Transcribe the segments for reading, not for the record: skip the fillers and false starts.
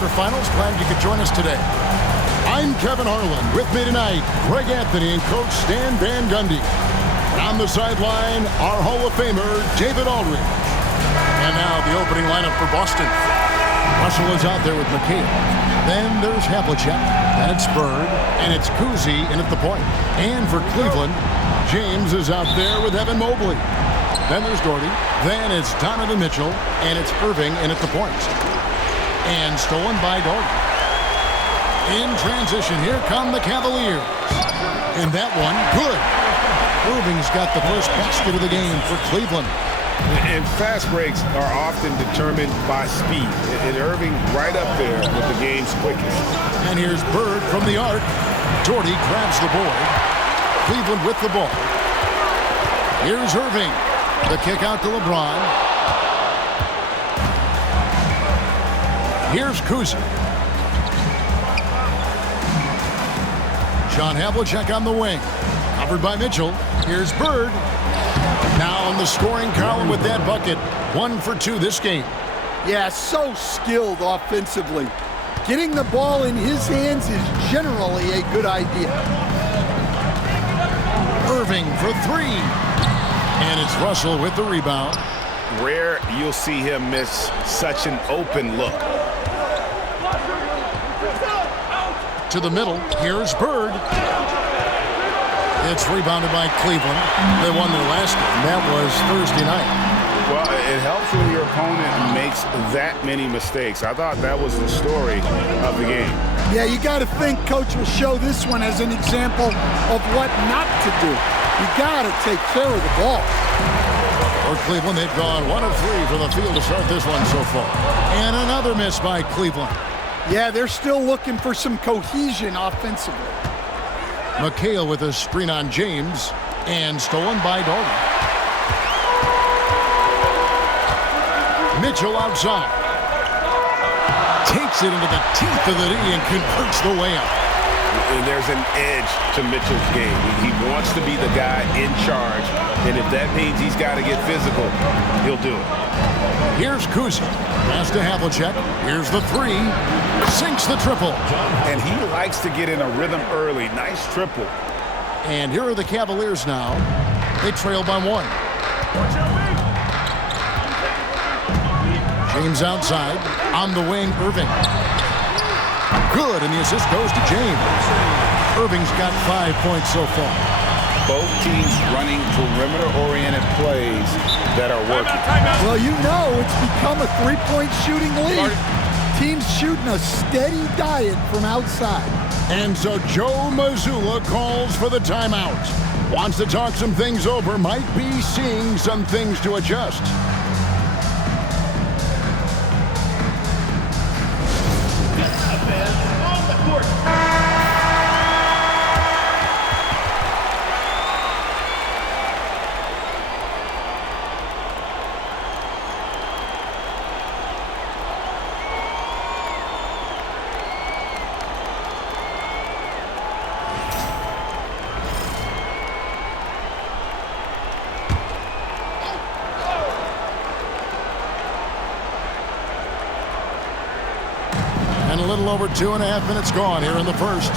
quarterfinals. Glad you could join us today. I'm Kevin Harlan. With me tonight, Greg Anthony and Coach Stan Van Gundy. And on the sideline, our Hall of Famer, David Aldridge. And now the opening lineup for Boston. Russell is out there with McHale. Then there's Havlicek. Then it's Bird. And it's Cousy in at the point. And for Cleveland, James is out there with Evan Mobley. Then there's Doherty. Then it's Donovan Mitchell. And it's Irving in at the point. And stolen by Doherty. In transition, here come the Cavaliers. And that one, good. Irving's got the first basket of the game for Cleveland. And fast breaks are often determined by speed. And Irving right up there with the game's quickest. And here's Bird from the arc. Doherty grabs the board. Cleveland with the ball. Here's Irving. The kick out to LeBron. Here's Cousy. John Havlicek on the wing. Covered by Mitchell. Here's Bird. Now on the scoring column with that bucket. 1 for 2 this game. Yeah, so skilled offensively. Getting the ball in his hands is generally a good idea. Irving for 3. And it's Russell with the rebound. Rare you'll see him miss such an open look. To the middle, here's Bird. It's rebounded by Cleveland. They won their last game. That was Thursday night. Well, it helps when your opponent makes that many mistakes. I thought that was the story of the game. Yeah, you got to think Coach will show this one as an example of what not to do. You got to take care of the ball. For Cleveland, they've gone 1 of 3 from the field to start this one so far. And another miss by Cleveland. Yeah, they're still looking for some cohesion offensively. McHale with a screen on James. And stolen by Doherty. Mitchell outside. Takes it into the teeth of the D and converts the layup. And there's an edge to Mitchell's game. He wants to be the guy in charge. And if that means he's got to get physical, he'll do it. Here's Cousy. Pass to Havlicek. Here's the 3. Sinks the triple. And he likes to get in a rhythm early. Nice triple. And here are the Cavaliers now. They trail by 1. James outside. On the wing, Irving. Good, and the assist goes to James. Irving's got 5 points so far. Both teams running perimeter-oriented plays that are working. Well, you know it's become a three-point shooting league. Teams shooting a steady diet from outside. And so Joe Mazzulla calls for the timeout. Wants to talk some things over. Might be seeing some things to adjust. And a little over 2.5 minutes gone here in the first.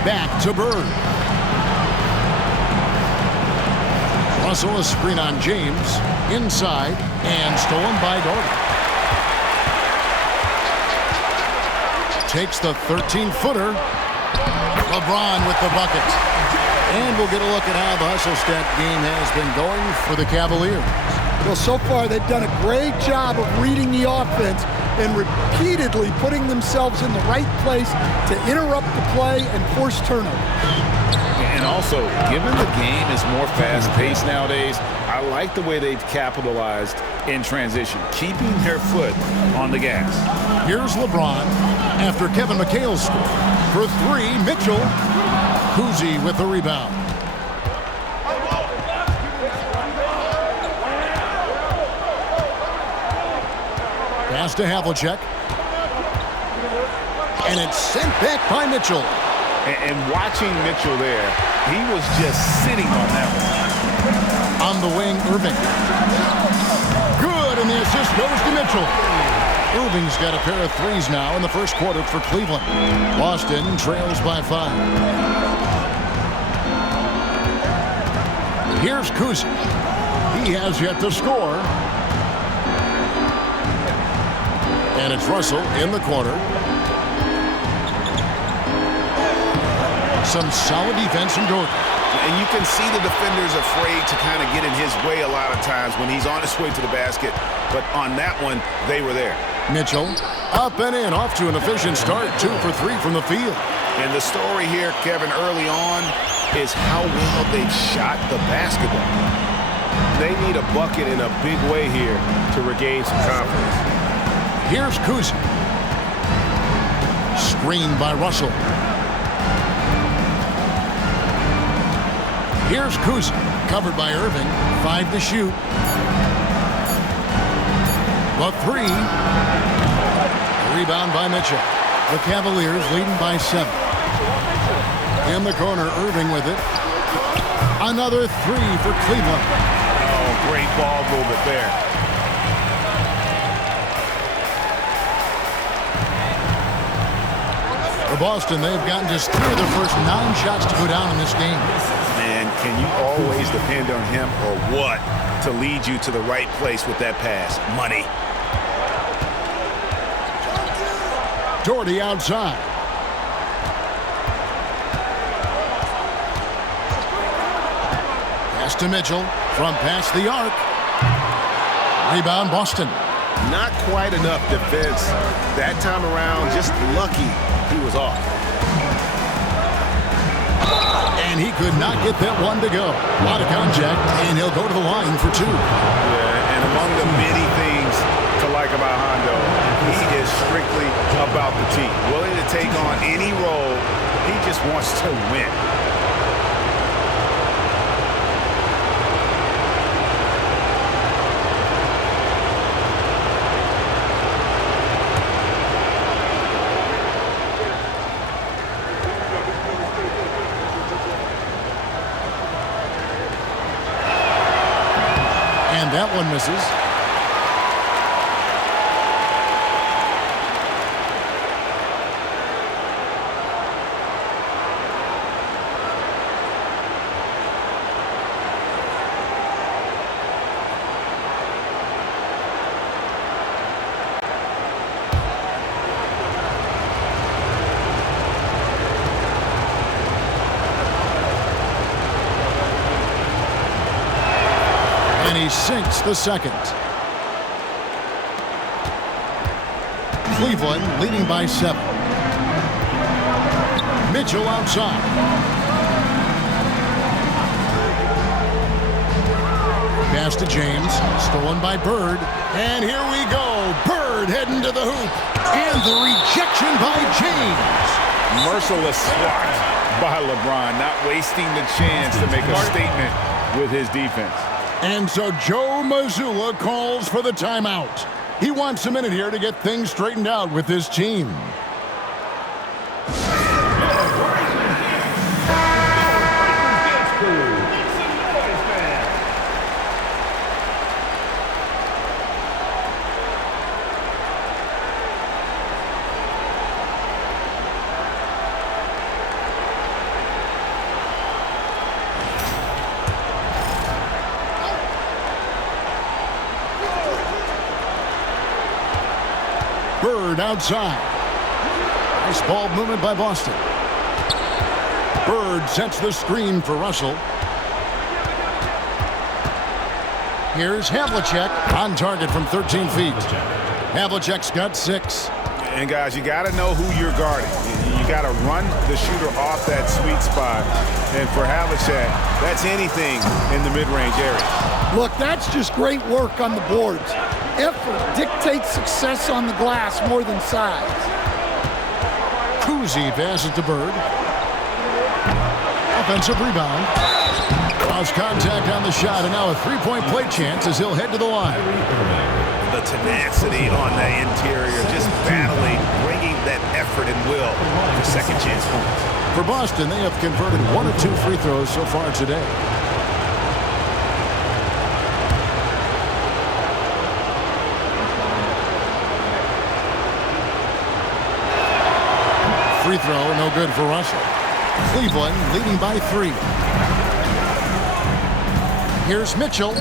Back to Bird. Russell, a screen on James. Inside and stolen by Doherty. Takes the 13-footer. LeBron with the bucket. And we'll get a look at how the hustle stat game has been going for the Cavaliers. Well, so far they've done a great job of reading the offense and repeatedly putting themselves in the right place to interrupt the play and force turnovers. And also, given the game is more fast-paced nowadays, I like the way they've capitalized in transition, keeping their foot on the gas. Here's LeBron after Kevin McHale scored. For 3, Mitchell. Cousy with the rebound. Pass to Havlicek. And it's sent back by Mitchell. And watching Mitchell there, he was just sitting on that one. On the wing, Irving. Good, and the assist goes to Mitchell. Irving's got a pair of threes now in the first quarter for Cleveland. Boston trails by 5. Here's Kuzi. He has yet to score. And it's Russell in the corner. Some solid defense from Jordan. And you can see the defenders afraid to kind of get in his way a lot of times when he's on his way to the basket. But on that one, they were there. Mitchell up and in, off to an efficient start. 2 for 3 from the field. And the story here, Kevin, early on is how well they've shot the basketball. They need a bucket in a big way here to regain some confidence. Here's Kuzi. Screened by Russell. Here's Kuzi, covered by Irving. 5 to shoot. The 3. Rebound by Mitchell. The Cavaliers leading by 7. In the corner, Irving with it. Another 3 for Cleveland. Oh, great ball movement there. For Boston, they've gotten just 3 of their first 9 shots to go down in this game. Man, can you always depend on him or what to lead you to the right place with that pass? Money. Doherty outside. Pass to Mitchell from past the arc. Rebound Boston. Not quite enough defense that time around. Just lucky he was off. And he could not get that one to go. A lot of contact, and he'll go to the line for 2. Yeah, and among the many things to like about Hondo, he is strictly about the team. Willing to take on any role. He just wants to win. That one misses. And he sinks the second. Cleveland leading by 7. Mitchell outside. Pass to James, stolen by Bird. And here we go. Bird heading to the hoop. And the rejection by James. Merciless swat by LeBron, not wasting the chance to make a statement with his defense. And so Joe Mazzulla calls for the timeout. He wants a minute here to get things straightened out with his team. Bird outside. Nice ball movement by Boston. Bird sets the screen for Russell. Here's Havlicek on target from 13 feet. Havlicek's got 6. And guys, you got to know who you're guarding. You got to run the shooter off that sweet spot. And for Havlicek, that's anything in the mid-range area. Look, that's just great work on the boards. Effort dictates success on the glass more than size. Kuzi passes to Bird. Offensive rebound. Lost contact on the shot, and now a three-point play chance as he'll head to the line. The tenacity on the interior, just battling, bringing that effort and will for second chance points. For Boston, they have converted 1 of 2 free throws so far today. free throw, no good for Russell. Cleveland leading by 3. Here's Mitchell.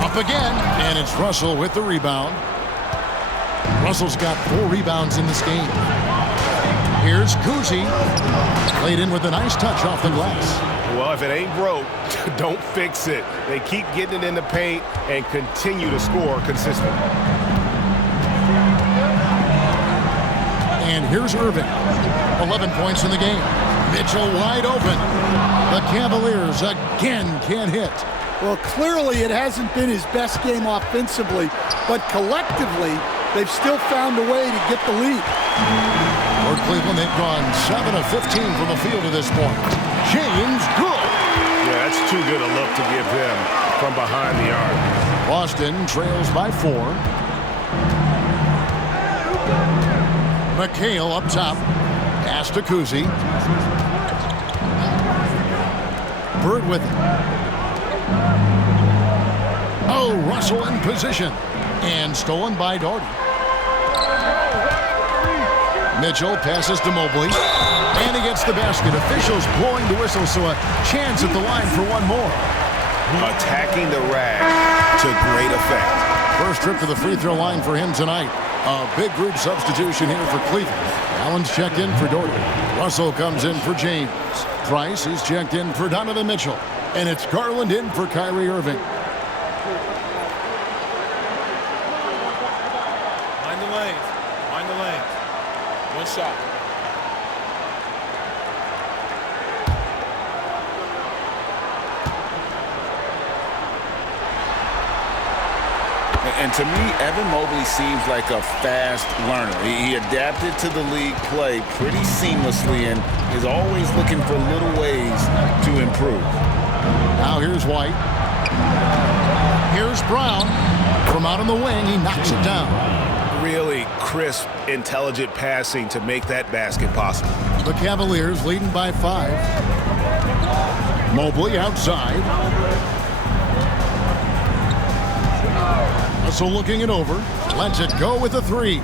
Up again, and it's Russell with the rebound. Russell's got 4 rebounds in this game. Here's Kuzi. Played in with a nice touch off the glass. Well, if it ain't broke, don't fix it. They keep getting it in the paint and continue to score consistently. And here's Irving. 11 points in the game. Mitchell wide open. The Cavaliers again can't hit. Well, clearly it hasn't been his best game offensively, but collectively, they've still found a way to get the lead. For Cleveland, they've gone 7 of 15 from the field at this point. James, good. Yeah, that's too good a look to give him from behind the arc. Boston trails by 4. McHale up top. Pass to Kuzi. Bird with it. Oh, Russell in position. And stolen by Doherty. Mitchell passes to Mobley. And he gets the basket. Officials blowing the whistle, so a chance at the line for one more. Attacking the rack to great effect. First trip to the free throw line for him tonight. A big group substitution here for Cleveland. Allen's checked in for Doherty. Russell comes in for James. Price is checked in for Donovan Mitchell. And it's Garland in for Kyrie Irving. Mind the lanes. Mind the lanes. One shot. And to me, Evan Mobley seems like a fast learner. He adapted to the league play pretty seamlessly and is always looking for little ways to improve. Now here's White. Here's Brown. From out on the wing, he knocks it down. Really crisp, intelligent passing to make that basket possible. The Cavaliers leading by 5. Mobley outside. Russell looking it over. Lets it go with a 3.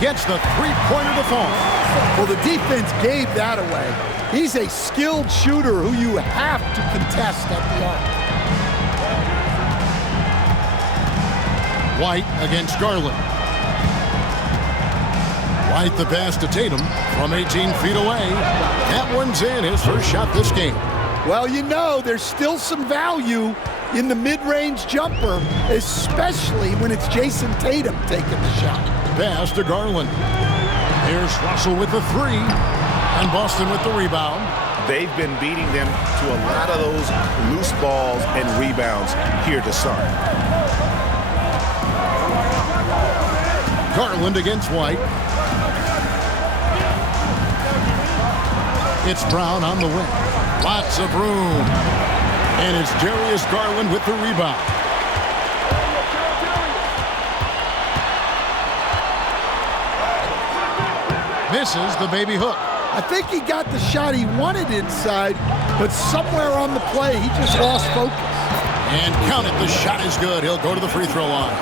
Gets the three-pointer to fall. Well, the defense gave that away. He's a skilled shooter who you have to contest at the arc. White against Garland. White the pass to Tatum from 18 feet away. That one's in, his first shot this game. Well, you know, there's still some value in the mid-range jumper, especially when it's Jason Tatum taking the shot. Pass to Garland. Here's Russell with the 3. And Boston with the rebound. They've been beating them to a lot of those loose balls and rebounds here to start. Garland against White. It's Brown on the wing. Lots of room. And it's Darius Garland with the rebound. Misses the baby hook. I think he got the shot he wanted inside, but somewhere on the play, he just lost focus. And count it, the shot is good. He'll go to the free throw line.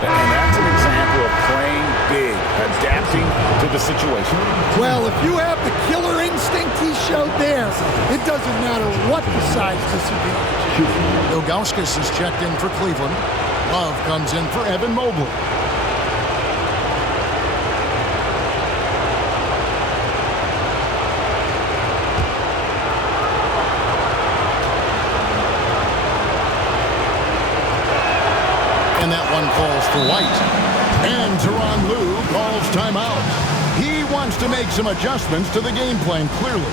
And that's an example of playing big, adapting to the situation. Well, if you have the killer instinct he showed there, it doesn't matter what the size disadvantage is. Ilgauskas is checked in for Cleveland. Love comes in for Evan Mobley. And that one calls for White. And Tyronn Lue calls timeout. He wants to make some adjustments to the game plan, clearly.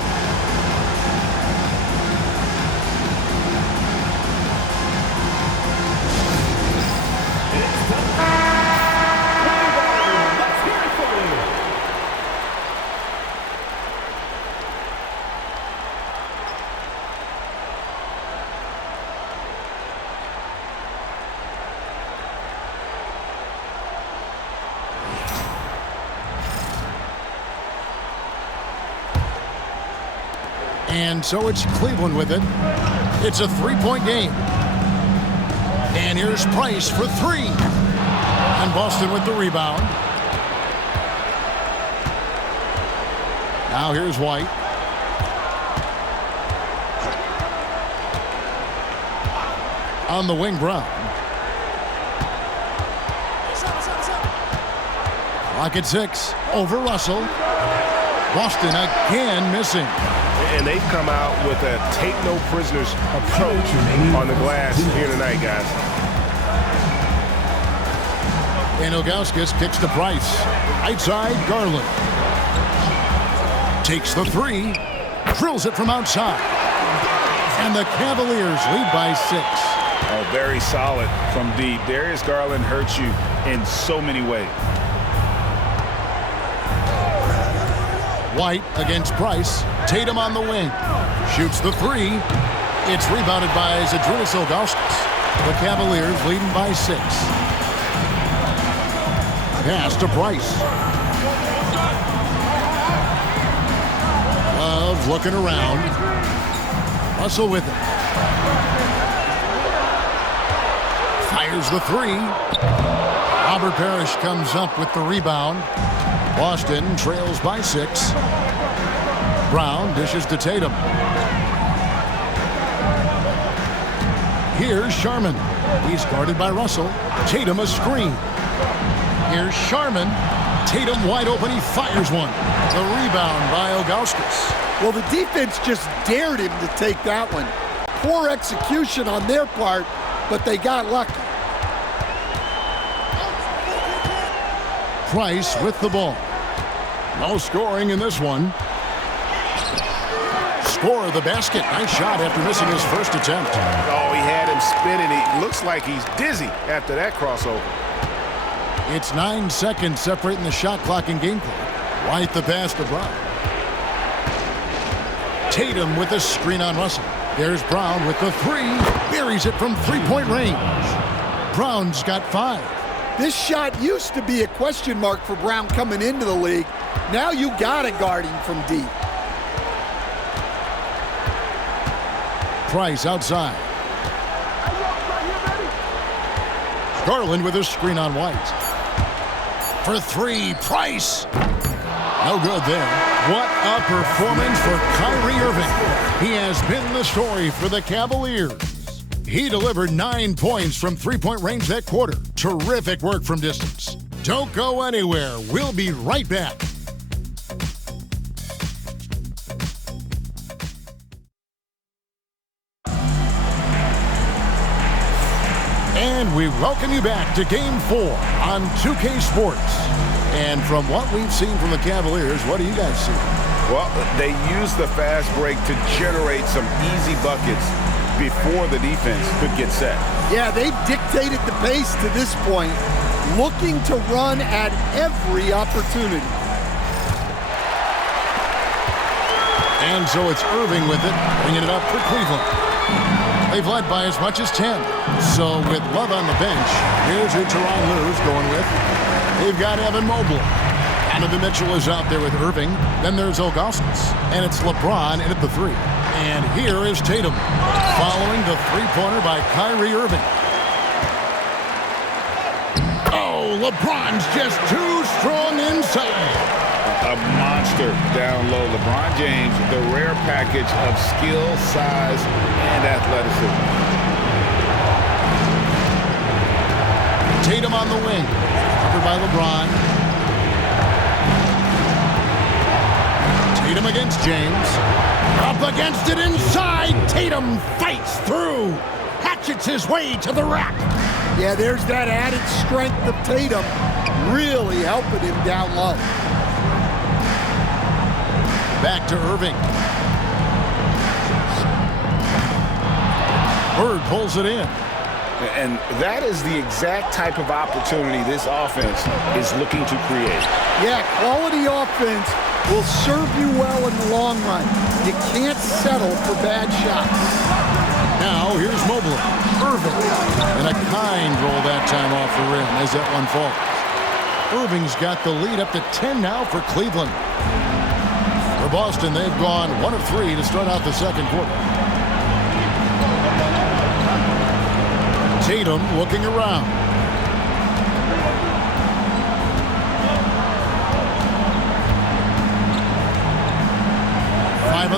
And so it's Cleveland with it. It's a three-point game. And here's Price for 3. And Boston with the rebound. Now here's White. On the wing, Brown. Clock at 6. Over Russell. Boston again missing. And they've come out with a take-no-prisoners approach on the glass here tonight, guys. And Ilgauskas kicks to Price. Right side, Garland. Takes the 3. Drills it from outside. And the Cavaliers lead by 6. Oh, very solid from deep. Darius Garland hurts you in so many ways. White against Price. Tatum on the wing. Shoots the 3. It's rebounded by Zydrunas Ilgauskas. The Cavaliers leading by 6. Pass to Price. Love looking around. Russell with it. Fires the 3. Robert Parrish comes up with the rebound. Boston trails by 6. Brown dishes to Tatum. Here's Sharman. He's guarded by Russell. Tatum a screen. Here's Sharman. Tatum wide open. He fires one. The rebound by Ilgauskas. Well, the defense just dared him to take that one. Poor execution on their part, but they got lucky. Price with the ball. No scoring in this one. Score of the basket. Nice shot after missing his first attempt. Oh, he had him spinning. It looks like he's dizzy after that crossover. It's 9 seconds separating the shot clock and game clock. White the pass to Brown. Tatum with a screen on Russell. There's Brown with the 3. Buries it from three-point range. Brown's got 5. This shot used to be a question mark for Brown coming into the league. Now you gotta guard him from deep. Price outside. Garland with a screen on White. For 3, Price. No good there. What a performance for Kyrie Irving. He has been the story for the Cavaliers. He delivered 9 points from three-point range that quarter. Terrific work from distance. Don't go anywhere. We'll be right back. And we welcome you back to Game 4 on 2K Sports. And from what we've seen from the Cavaliers, what do you guys see? Well, they use the fast break to generate some easy buckets before the defense could get set. Yeah, they've dictated the pace to this point, looking to run at every opportunity. And so it's Irving with it, bringing it up for Cleveland. They've led by as much as 10. So with Love on the bench, here's who Tyronn Lue's going with. They've got Evan Mobley. Donovan Mitchell is out there with Irving. Then there's Ilgauskas. And it's LeBron in at the 3. And here is Tatum, following the three-pointer by Kyrie Irving. Oh, LeBron's just too strong inside. A monster down low. LeBron James, the rare package of skill, size, and athleticism. Tatum on the wing, covered by LeBron. Tatum against James. Up against it inside. Tatum fights through. Hatchets his way to the rack. Yeah, there's that added strength of Tatum really helping him down low. Back to Irving. Bird pulls it in. And that is the exact type of opportunity this offense is looking to create. Yeah, quality offense will serve you well in the long run. You can't settle for bad shots. Now here's Mobley. Irving. And a kind roll that time off the rim as that one falls. Irving's got the lead up to 10 now for Cleveland. For Boston, they've gone 1 of 3 to start out the second quarter. Tatum looking around.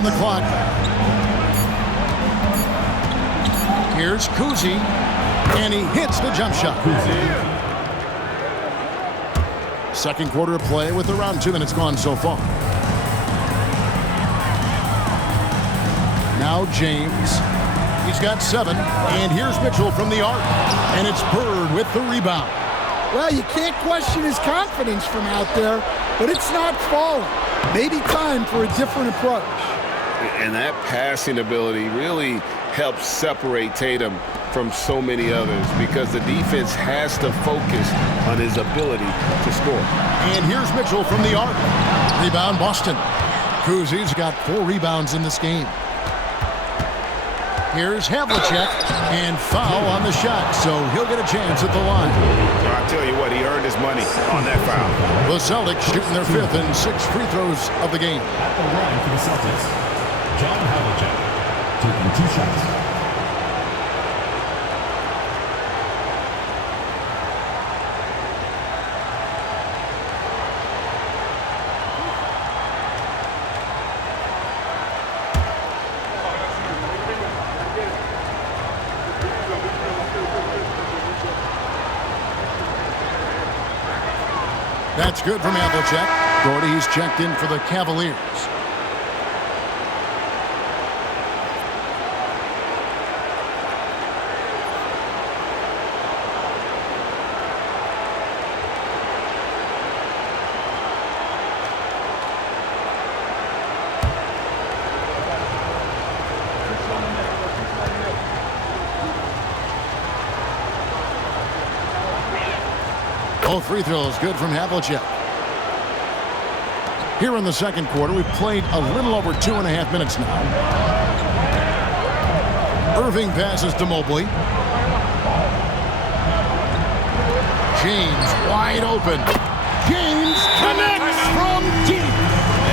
on the clock. Here's Kuzi, and he hits the jump shot. Second quarter of play with around 2 minutes gone so far. Now James. He's got 7. And here's Mitchell from the arc. And it's Bird with the rebound. Well, you can't question his confidence from out there, but it's not falling. Maybe time for a different approach. And that passing ability really helps separate Tatum from so many others because the defense has to focus on his ability to score. And here's Mitchell from the arc. Rebound Boston. Kuzi's got 4 rebounds in this game. Here's Havlicek, and foul on the shot, so he'll get a chance at the line. I'll tell you what, he earned his money on that foul. The Celtics shooting their 5th and 6th free throws of the game. At the line for the Celtics, John Havlicek, taking 2 shots. That's good from Havlicek. Doherty's checked in for the Cavaliers. Both free throws good from Havlicek. Here in the second quarter, we've played a little over 2.5 minutes now. Irving passes to Mobley. James wide open. James connects from deep.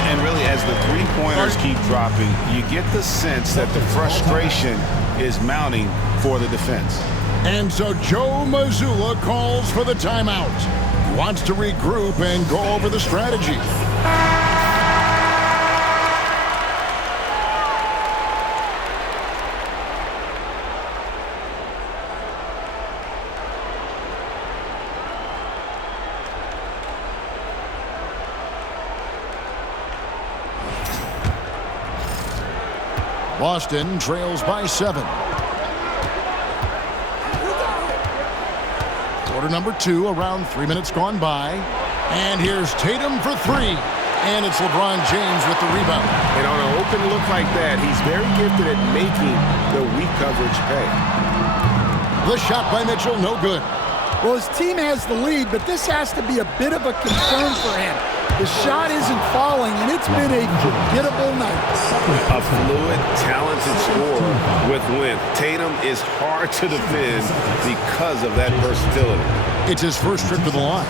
And really, as the three-pointers keep dropping, you get the sense that the frustration is mounting for the defense. And so Joe Mazzulla calls for the timeout. He wants to regroup and go over the strategy. Boston trails by 7. Quarter number 2, around 3 minutes gone by. And here's Tatum for 3. And it's LeBron James with the rebound. And on an open look like that, he's very gifted at making the weak coverage pay. The shot by Mitchell, no good. Well, his team has the lead, but this has to be a bit of a concern for him. The shot isn't falling, and it's been a forgettable night. A fluid, talented scorer with length. Tatum is hard to defend because of that versatility. It's his first trip to the line.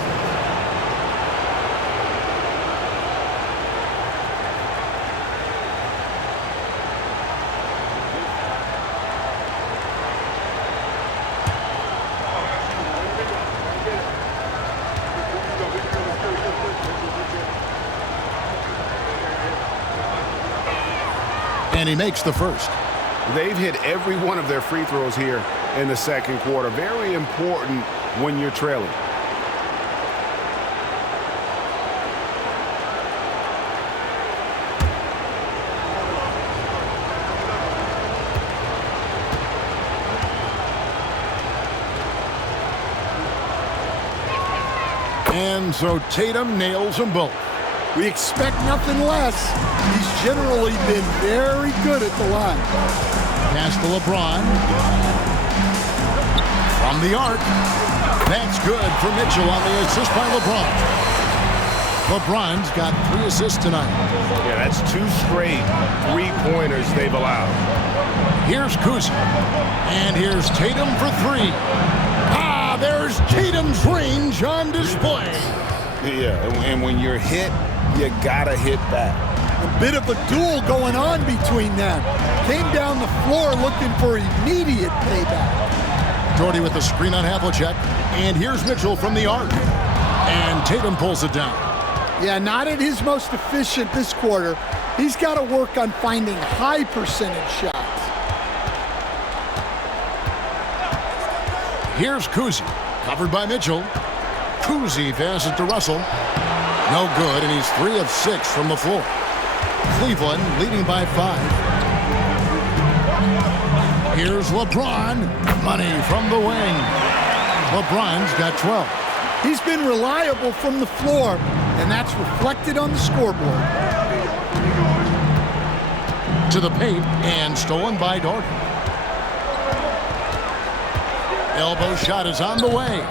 And he makes the first. They've hit every one of their free throws here in the second quarter. Very important when you're trailing. And so Tatum nails them both. We expect nothing less. He's generally been very good at the line. Pass to LeBron. From the arc. That's good for Mitchell on the assist by LeBron. LeBron's got 3 assists tonight. Yeah, that's 2 straight three-pointers they've allowed. Here's Kuzi. And here's Tatum for 3. There's Tatum's range on display. Yeah, and when you're hit, you gotta hit back. A bit of a duel going on between them. Came down the floor looking for immediate payback. Doherty with the screen on Havlicek. And here's Mitchell from the arc. And Tatum pulls it down. Yeah, not at his most efficient this quarter. He's got to work on finding high percentage shots. Here's Kuzi, covered by Mitchell. Kuzi passes to Russell. No good, and he's 3 of 6 from the floor. Cleveland leading by 5. Here's LeBron. Money from the wing. LeBron's got 12. He's been reliable from the floor, and that's reflected on the scoreboard. To the paint, and stolen by Dorton. Elbow shot is on the way.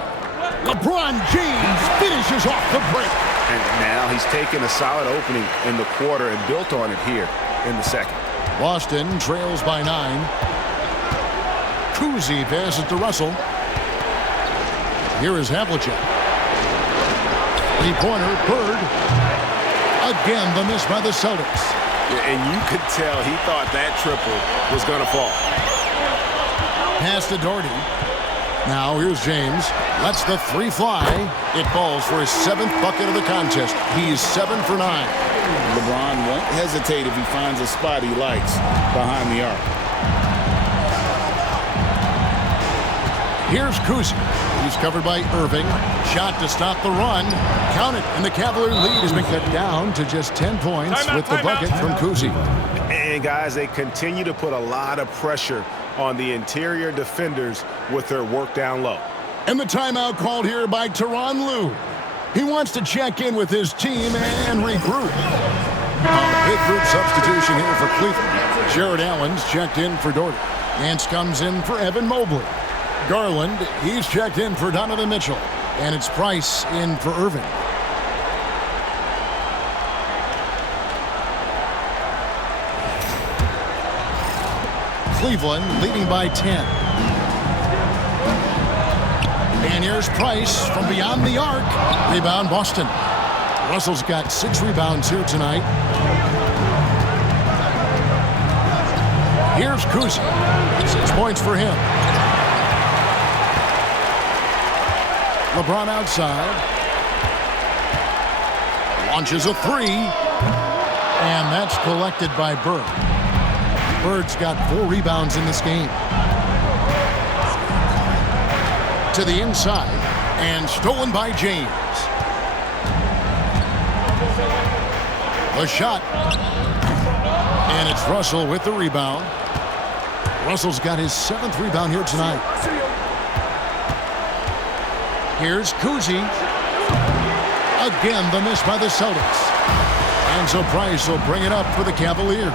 LeBron James finishes off the break. And now he's taken a solid opening in the quarter and built on it here in the second. Boston trails by 9. Kuzi passes to Russell. Here is Havlicek. Three-pointer, Bird. Again, the miss by the Celtics. And you could tell he thought that triple was going to fall. Pass to Doherty. Now here's James. Lets the 3 fly. It falls for his 7th bucket of the contest. He's 7 for 9. LeBron won't hesitate if he finds a spot he likes behind the arc. Here's Kuzi. He's covered by Irving. Shot to stop the run. Count it. And the Cavalier lead has been cut down to just 10 points with the bucket from Kuzi. And guys, they continue to put a lot of pressure on the interior defenders with their work down low. And the timeout called here by Tyronn Lue. He wants to check in with his team and regroup. A big group substitution here for Cleveland. Jared Allen's checked in for Doherty. Nance comes in for Evan Mobley. Garland, he's checked in for Donovan Mitchell. And it's Price in for Irving. Cleveland leading by 10. And here's Price from beyond the arc. Rebound, Boston. Russell's got 6 rebounds here tonight. Here's Kuzi. 6 points for him. LeBron outside. Launches a 3. And that's collected by Bird. Bird's got 4 rebounds in this game. To the inside, and stolen by James. A shot. And it's Russell with the rebound. Russell's got his 7th rebound here tonight. Here's Kuzi. Again, the miss by the Celtics. And so Price will bring it up for the Cavaliers.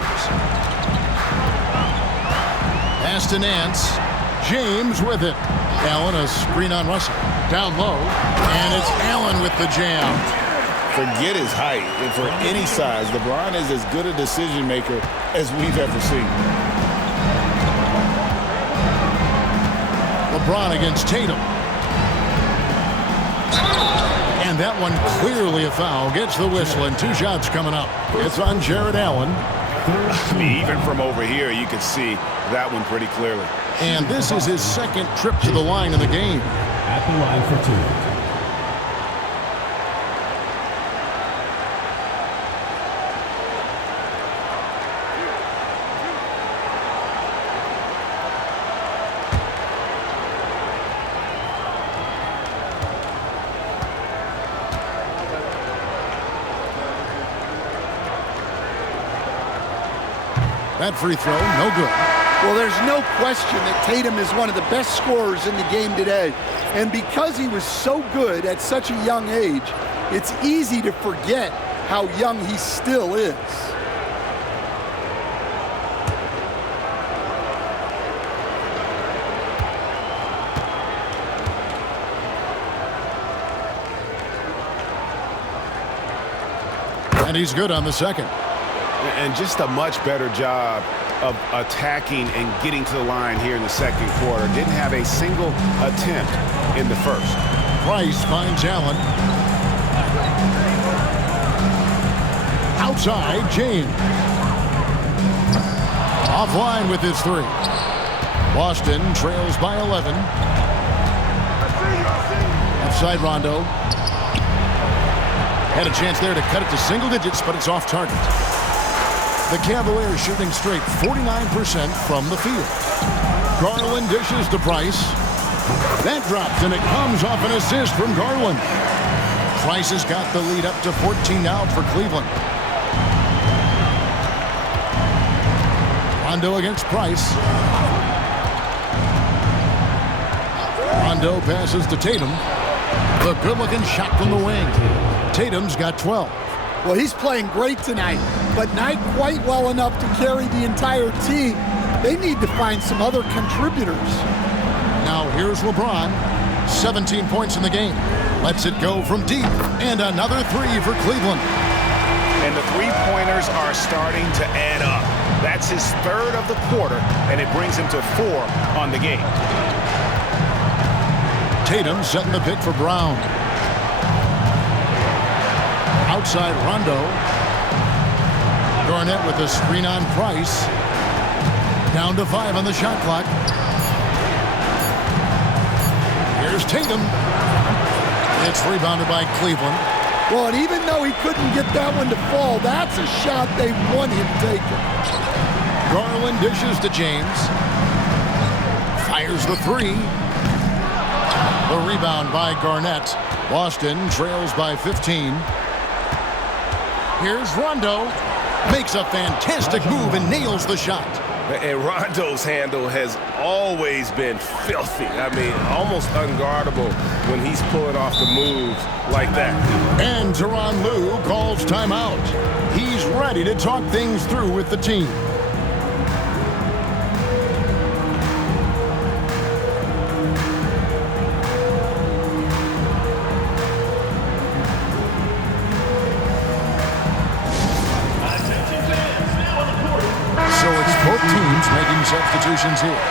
Pass to Nance. James with it. Allen, a screen on Russell. Down low. And it's Allen with the jam. Forget his height. And for any size, LeBron is as good a decision maker as we've ever seen. LeBron against Tatum. And that one clearly a foul. Gets the whistle, and 2 shots coming up. It's on Jared Allen. I mean, even from over here, you can see that one pretty clearly. And this is his 2nd trip to the line in the game. At the line for 2. That free throw, no good. Well, there's no question that Tatum is one of the best scorers in the game today. And because he was so good at such a young age, it's easy to forget how young he still is. And he's good on the 2nd. And just a much better job of attacking and getting to the line here in the 2nd quarter. Didn't have a single attempt in the 1st. Price finds Allen. Outside, James. Offline with his 3. Boston trails by 11. Outside Rondo. Had a chance there to cut it to single digits, but it's off target. The Cavaliers shooting straight 49% from the field. Garland dishes to Price. That drops, and it comes off an assist from Garland. Price has got the lead up to 14 now for Cleveland. Rondo against Price. Rondo passes to Tatum. The good-looking shot from the wing. Tatum's got 12. Well, he's playing great tonight, but not quite well enough to carry the entire team. They need to find some other contributors. Now here's LeBron. 17 points in the game. Lets it go from deep. And another three for Cleveland. And the three-pointers are starting to add up. That's his third of the quarter, and it brings him to 4 on the game. Tatum setting the pick for Brown. Outside Rondo. Garnett with a screen on Price. Down to 5 on the shot clock. Here's Tatum. It's rebounded by Cleveland. Well, and even though he couldn't get that one to fall, that's a shot they want him taking. Garland dishes to James. Fires the three. The rebound by Garnett. Boston trails by 15. Here's Rondo. Makes a fantastic move and nails the shot. And Rondo's handle has always been filthy. I mean, almost unguardable when he's pulling off the moves like that. And Tyronn Lue calls timeout. He's ready to talk things through with the team. So it's both teams making substitutions here.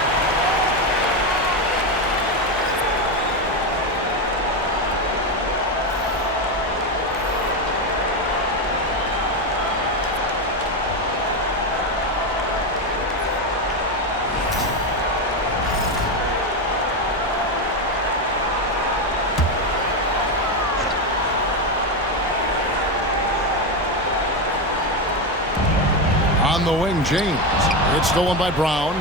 On the wing, James. It's stolen by Brown.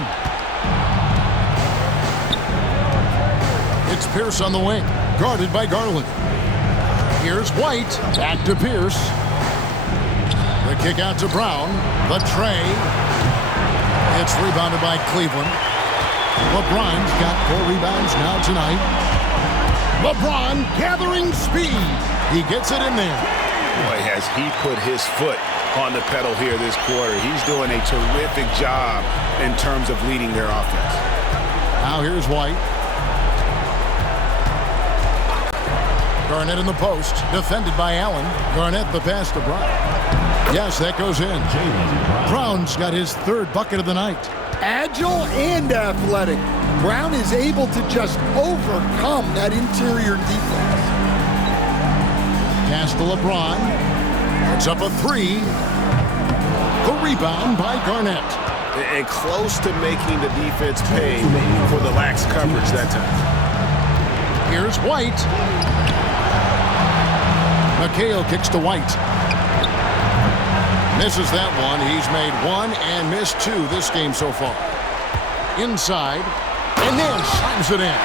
It's Pierce on the wing, guarded by Garland. Here's White, back to Pierce. The kick out to Brown. The tray. It's rebounded by Cleveland. LeBron's got 4 rebounds now tonight. LeBron gathering speed. He gets it in there. Boy, has he put his foot on the pedal here this quarter. He's doing a terrific job in terms of leading their offense. Now here's White. Garnett in the post, defended by Allen. Garnett the pass to Brown. Yes, that goes in. Brown's got his 3rd bucket of the night. Agile and athletic. Brown is able to just overcome that interior defense. Pass to LeBron. It's up a 3. The rebound by Garnett. And close to making the defense pay for the lax coverage that time. Here's White. McHale kicks to White. Misses that one. He's made 1 and missed 2 this game so far. Inside. And then slams it in.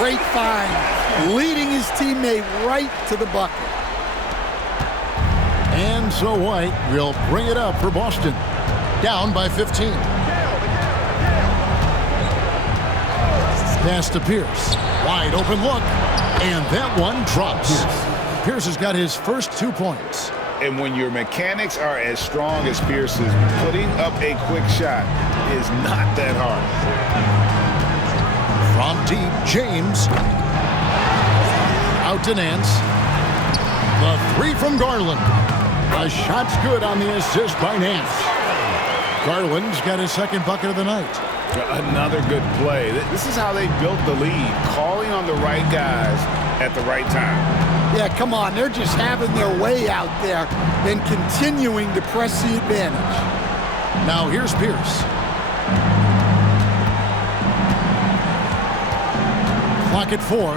Great find. Leading his teammate right to the bucket. And so White will bring it up for Boston. Down by 15. Pass to Pierce. Wide open look. And that one drops. Pierce has got his first 2 points. And when your mechanics are as strong as Pierce's, putting up a quick shot is not that hard. From deep, James. Out to Nance. The 3 from Garland. The shot's good on the assist by Nance. Garland's got his 2nd bucket of the night. Another good play. This is how they built the lead, calling on the right guys at the right time. Yeah, come on. They're just having their way out there and continuing to press the advantage. Now here's Pierce. Clock at 4.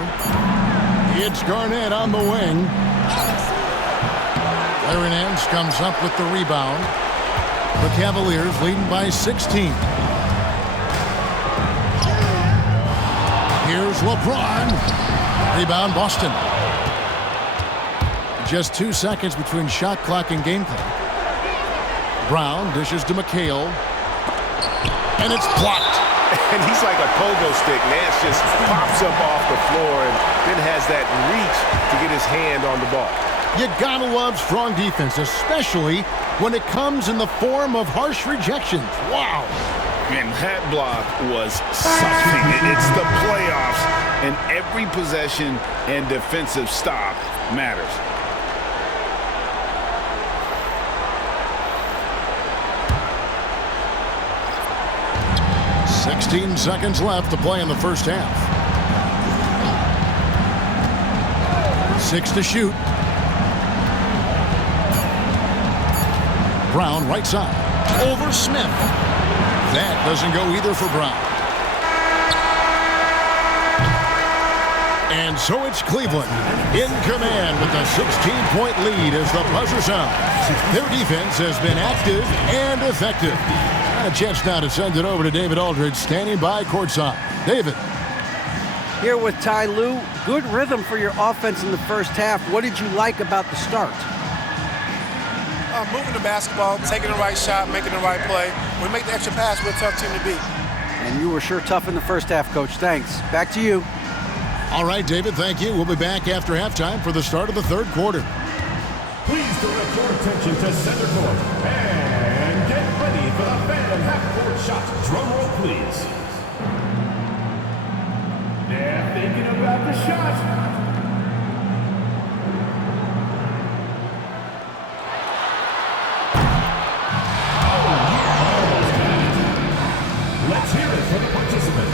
It's Garnett on the wing. Larry Nance comes up with the rebound. The Cavaliers leading by 16. Here's LeBron. Rebound, Boston. Just 2 seconds between shot clock and game clock. Brown dishes to McHale. And it's blocked. And he's like a pogo stick. Nance just pops up off the floor and then has that reach to get his hand on the ball. You gotta love strong defense, especially when it comes in the form of harsh rejections. Wow. And that block was something. It's the playoffs, and every possession and defensive stop matters. $16 seconds left to play in the first half. 6 to shoot. Brown right side. Over Smith. That doesn't go either for Brown. And so it's Cleveland in command with a 16-point lead as the buzzer sounds. Their defense has been active and effective. A chance now to send it over to David Aldridge, standing by courtside. David. Here with Ty Lue. Good rhythm for your offense in the first half. What did you like about the start? Moving the basketball, taking the right shot, making the right play. When we make the extra pass, we're a tough team to beat. And you were sure tough in the first half, Coach. Thanks. Back to you. All right, David, thank you. We'll be back after halftime for the start of the third quarter. Please direct your attention to center court and get ready for the Phantom half-court shot. Drum roll, please. They're thinking about the shot. Let's hear it for the participant.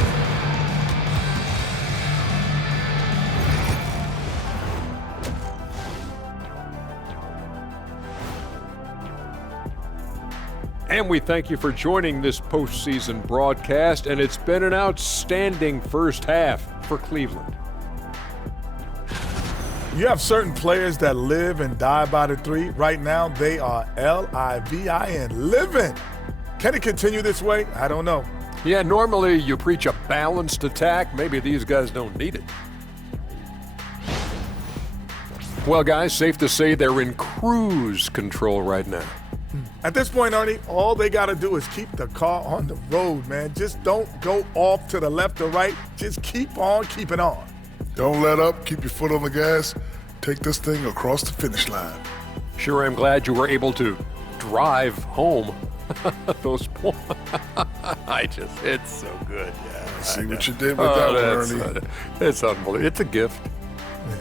And we thank you for joining this postseason broadcast, and it's been an outstanding first half for Cleveland. You have certain players that live and die by the three. Right now, they are L-I-V-I-N, living. Can it continue this way? I don't know. Yeah, normally you preach a balanced attack. Maybe these guys don't need it. Well, guys, safe to say they're in cruise control right now. At this point, Ernie, all they got to do is keep the car on the road, man. Just don't go off to the left or right. Just keep on keeping on. Don't let up. Keep your foot on the gas. Take this thing across the finish line. Sure, I'm glad you were able to drive home those points. It's so good. Yeah, I see what you did with that one, Ernie. It's unbelievable. It's a gift. Man,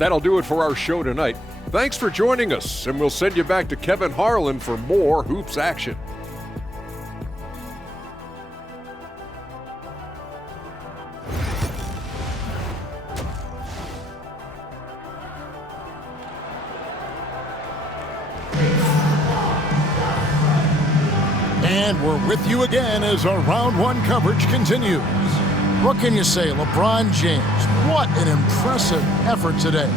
That'll do it for our show tonight. Thanks for joining us, and we'll send you back to Kevin Harlan for more hoops action. And we're with you again as our round one coverage continues. What can you say, LeBron James? What an impressive effort today.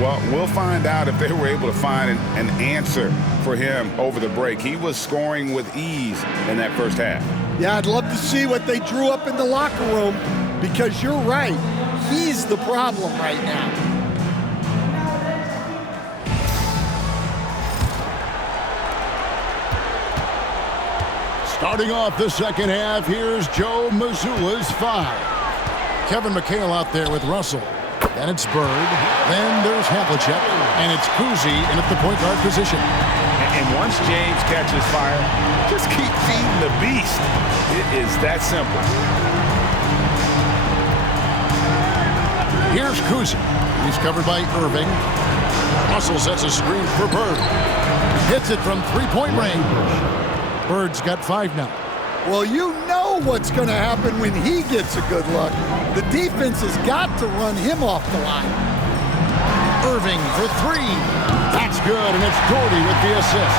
Well, we'll find out if they were able to find an answer for him over the break. He was scoring with ease in that first half. Yeah, I'd love to see what they drew up in the locker room, because you're right. He's the problem right now. Starting off the second half, here's Joe Mazzulla's 5. Kevin McHale out there with Russell. Then it's Bird. Then there's Havlicek. And it's Kuzi in at the point guard position. And once James catches fire, just keep feeding the beast. It is that simple. Here's Kuzi. He's covered by Irving. Russell sets a screen for Bird. Hits it from three-point range. Bird's got 5 now. Well, you know what's going to happen when he gets a good look. The defense has got to run him off the line. Irving for 3. That's good, and it's Doherty with the assist.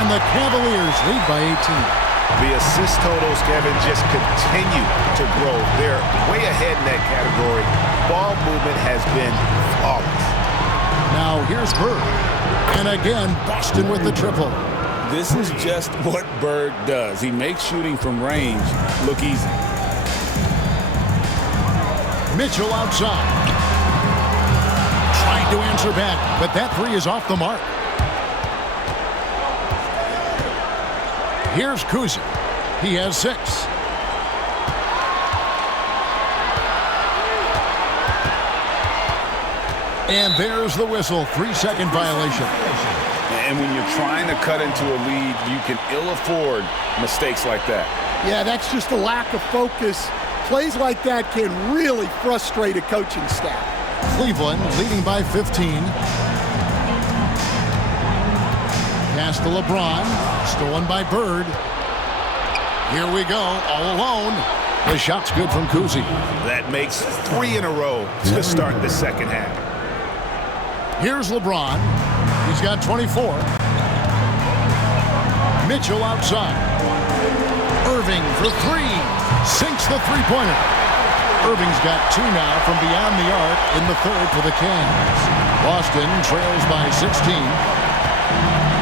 And the Cavaliers lead by 18. The assist totals, Kevin, just continue to grow. They're way ahead in that category. Ball movement has been flawless. Now here's Bird. And again, Boston with the triple. This is just what Bird does. He makes shooting from range look easy. Mitchell outside. Trying to answer back, but that three is off the mark. Here's Kuzi. He has 6. And there's the whistle. 3-second violation. And when you're trying to cut into a lead, you can ill afford mistakes like that. Yeah, that's just a lack of focus. Plays like that can really frustrate a coaching staff. Cleveland leading by 15. Pass to LeBron. Stolen by Bird. Here we go, all alone. The shot's good from Kuzi. That makes 3 in a row to start the second half. Here's LeBron. He's got 24. Mitchell outside. Irving for 3. Sinks the three-pointer. Irving's got 2 now from beyond the arc in the third for the Cavs. Boston trails by 16.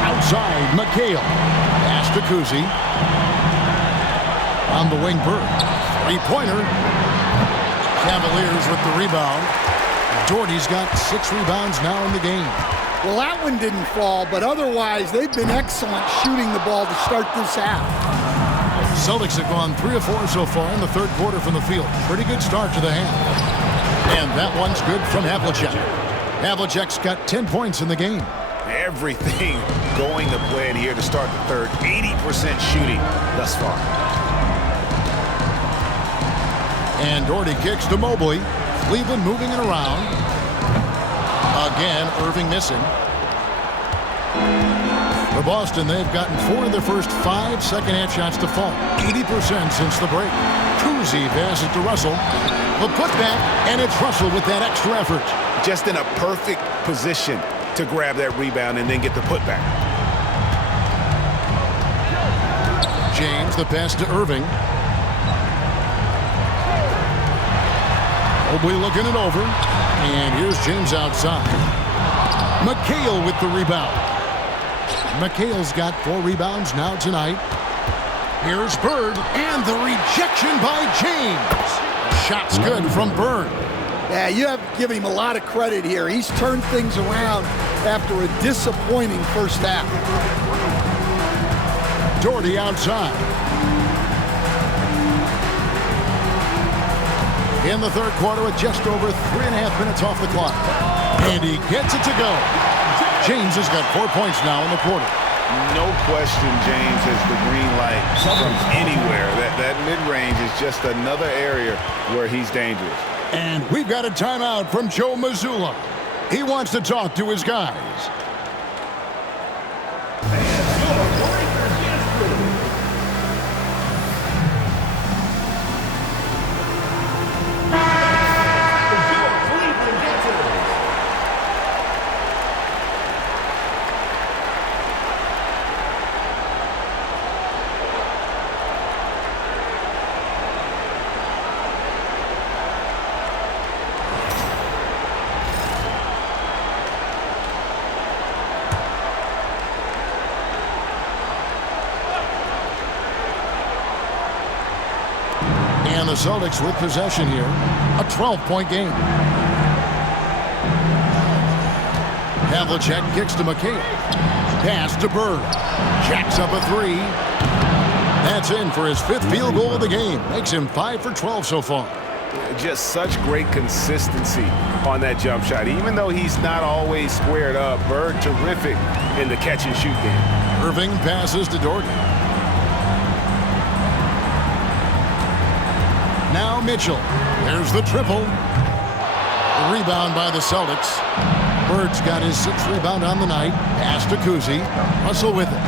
Outside, McHale. Pass to Kuzi. On the wing, Bird. Three-pointer. Cavaliers with the rebound. Doherty's got 6 rebounds now in the game. Well, that one didn't fall, but otherwise they've been excellent shooting the ball to start this half. Celtics have gone 3 of 4 so far in the third quarter from the field. Pretty good start to the half. And that one's good from Havlicek. Havlicek's got 10 points in the game. Everything going to plan here to start the third. 80% shooting thus far. And Doherty kicks to Mobley. Cleveland moving it around. Again, Irving missing. For Boston, they've gotten 4 of their first 5 second-half shots to fall. 80% since the break. Kuzi passes to Russell. The putback, and it's Russell with that extra effort. Just in a perfect position to grab that rebound and then get the putback. James, the pass to Irving. Mobley looking it over. And here's James outside. McHale with the rebound. McHale's got 4 rebounds now tonight. Here's Bird, and the rejection by James. Shot's good from Bird. Yeah, you have to give him a lot of credit here. He's turned things around after a disappointing first half. Doherty outside. In the third quarter with just over 3.5 minutes off the clock. And he gets it to go. James has got 4 points now in the quarter. No question James has the green light from anywhere. That mid-range is just another area where he's dangerous. And we've got a timeout from Joe Mazzulla. He wants to talk to his guys. And the Celtics with possession here. A 12-point game. Havlicek kicks to McHale. Pass to Bird. Jacks up a 3. That's in for his 5th field goal of the game. Makes him 5 for 12 so far. Just such great consistency on that jump shot. Even though he's not always squared up, Bird terrific in the catch and shoot game. Irving passes to Doherty. Now Mitchell. There's the triple. The rebound by the Celtics. Bird's got his 6th rebound on the night. Pass to Kuzi. Russell with it.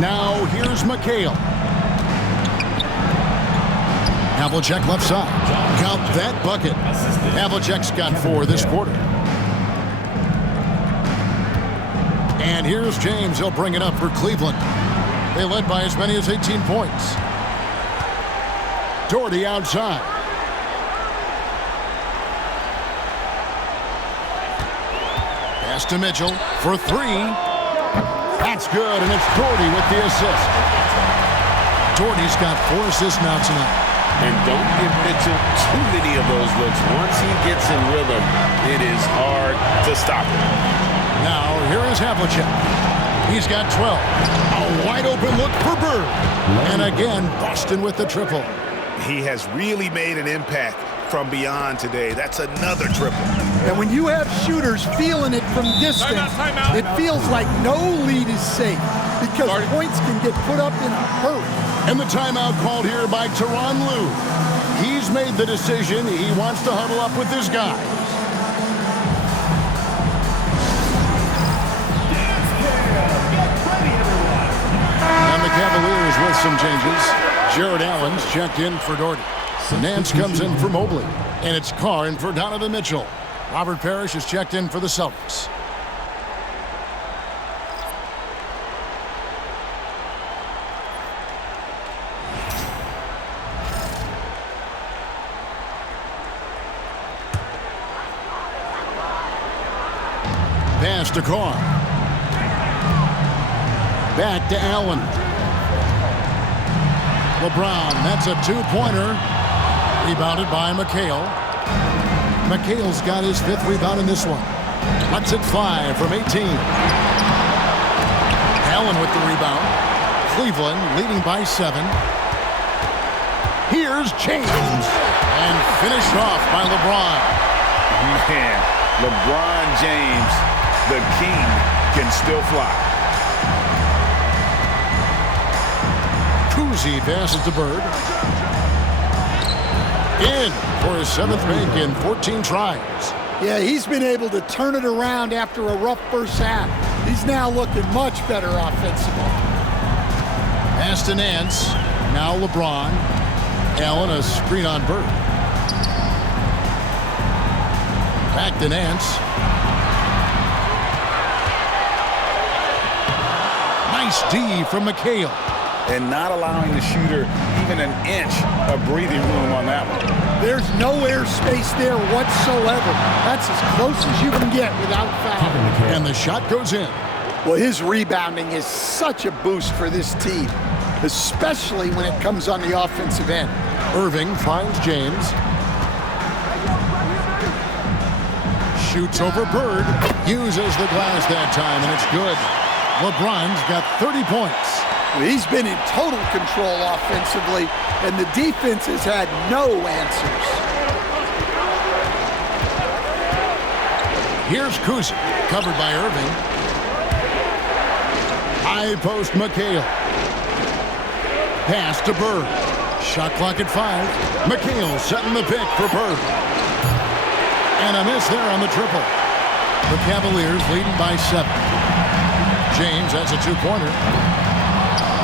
Now here's McHale. Havlicek left side. Count that bucket. Havlicek's got 4 this quarter. And here's James. He'll bring it up for Cleveland. They led by as many as 18 points. Doherty outside. Pass to Mitchell for three. That's good, and it's Doherty with the assist. Doherty's got 4 assists now tonight. And don't give Mitchell too many of those looks. Once he gets in rhythm, it is hard to stop him. Now, here is Havlicek. He's got 12. A wide open look for Bird. And again, Boston with the triple. He has really made an impact from beyond today. That's another triple. And when you have shooters feeling it from distance, Timeout. it feels like no lead is safe because points can get put up in a hurry. And the timeout called here by Tyronn Lue. He's made the decision. He wants to huddle up with his guys. And the Cavaliers with some changes. Jared Allen's checked in for Doherty. Nance comes in for Mobley. And it's Carr in for Donovan Mitchell. Robert Parrish is checked in for the Celtics. Pass to Carr. Back to Allen. LeBron, that's a two-pointer. Rebounded by McHale. McHale's got his 5th rebound in this one. Lets it fly from 18. Allen with the rebound. Cleveland leading by 7. Here's James. And finished off by LeBron. Man, LeBron James, the king, can still fly. Kuzi passes to Bird. In for his 7th make in 14 tries. Yeah, he's been able to turn it around after a rough first half. He's now looking much better offensively. Pass to Nance. Now LeBron. Allen, a screen on Bird. Back to Nance. Nice D from McHale. And not allowing the shooter even an inch of breathing room on that one. There's no air space there whatsoever. That's as close as you can get without foul. And the shot goes in. Well, his rebounding is such a boost for this team, especially when it comes on the offensive end. Irving finds James. Shoots over Bird. Uses the glass that time, and it's good. LeBron's got 30 points. He's been in total control offensively, and the defense has had no answers. Here's Kuzi, covered by Irving. High post McHale. Pass to Bird. Shot clock at 5. McHale setting the pick for Bird. And a miss there on the triple. The Cavaliers leading by 7. James has a 2-pointer.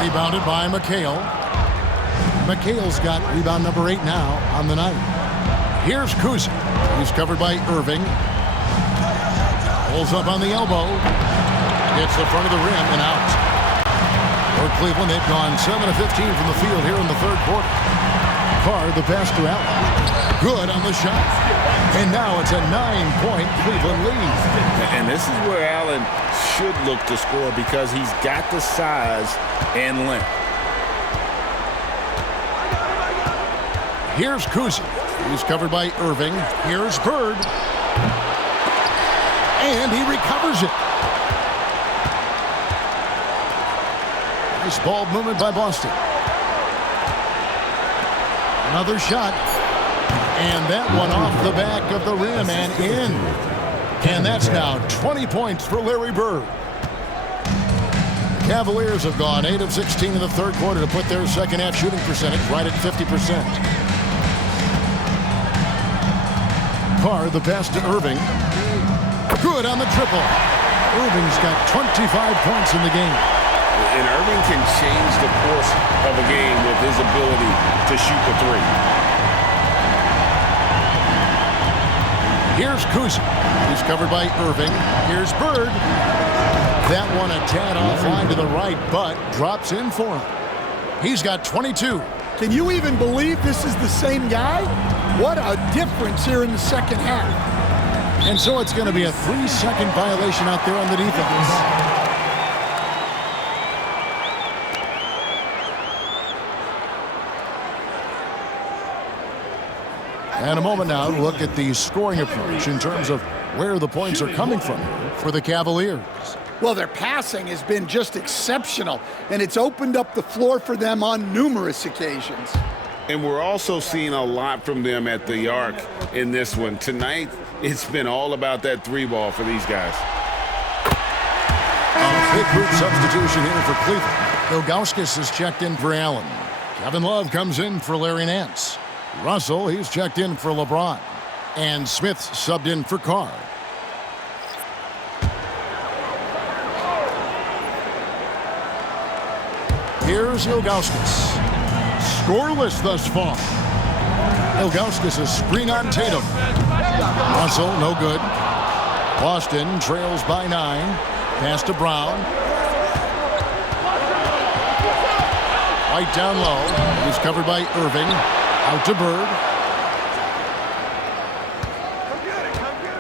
Rebounded by McHale. McHale's got rebound number 8 now on the night. Here's Kuzi. He's covered by Irving. Pulls up on the elbow. Hits the front of the rim and out. For Cleveland, they've gone 7 of 15 from the field here in the 3rd quarter. Carr, the pass to Allen. Good on the shot. And now it's a 9-point Cleveland lead. And this is where Allen should look to score because he's got the size and length. Here's Kuzi. He's covered by Irving. Here's Bird. And he recovers it. Nice ball movement by Boston. Another shot. And that one off the back of the rim and in. And that's now 20 points for Larry Bird. The Cavaliers have gone 8 of 16 in the 3rd quarter to put their second half shooting percentage right at 50%. Carr, the pass to Irving. Good on the triple. Irving's got 25 points in the game. And Irving can change the course of a game with his ability to shoot the 3. Here's Kuzi. He's covered by Irving. Here's Bird. That one a tad offline to the right, but drops in for him. He's got 22. Can you even believe this is the same guy? What a difference here in the second half. And so it's going to be a 3-second violation out there on the defense. And a moment now to look at the scoring approach in terms of where the points are coming from for the Cavaliers. Well, their passing has been just exceptional, and it's opened up the floor for them on numerous occasions. And we're also seeing a lot from them at the arc in this one. Tonight, it's been all about that 3-ball for these guys. A big group substitution here for Cleveland. Ilgauskas is checked in for Allen. Kevin Love comes in for Larry Nance. Russell, he's checked in for LeBron. And Smith's subbed in for Carr. Here's Ilgauskas. Scoreless thus far. Ilgauskas is screen on Tatum. Russell, no good. Boston trails by 9. Pass to Brown. White down low. He's covered by Irving. Out to Bird.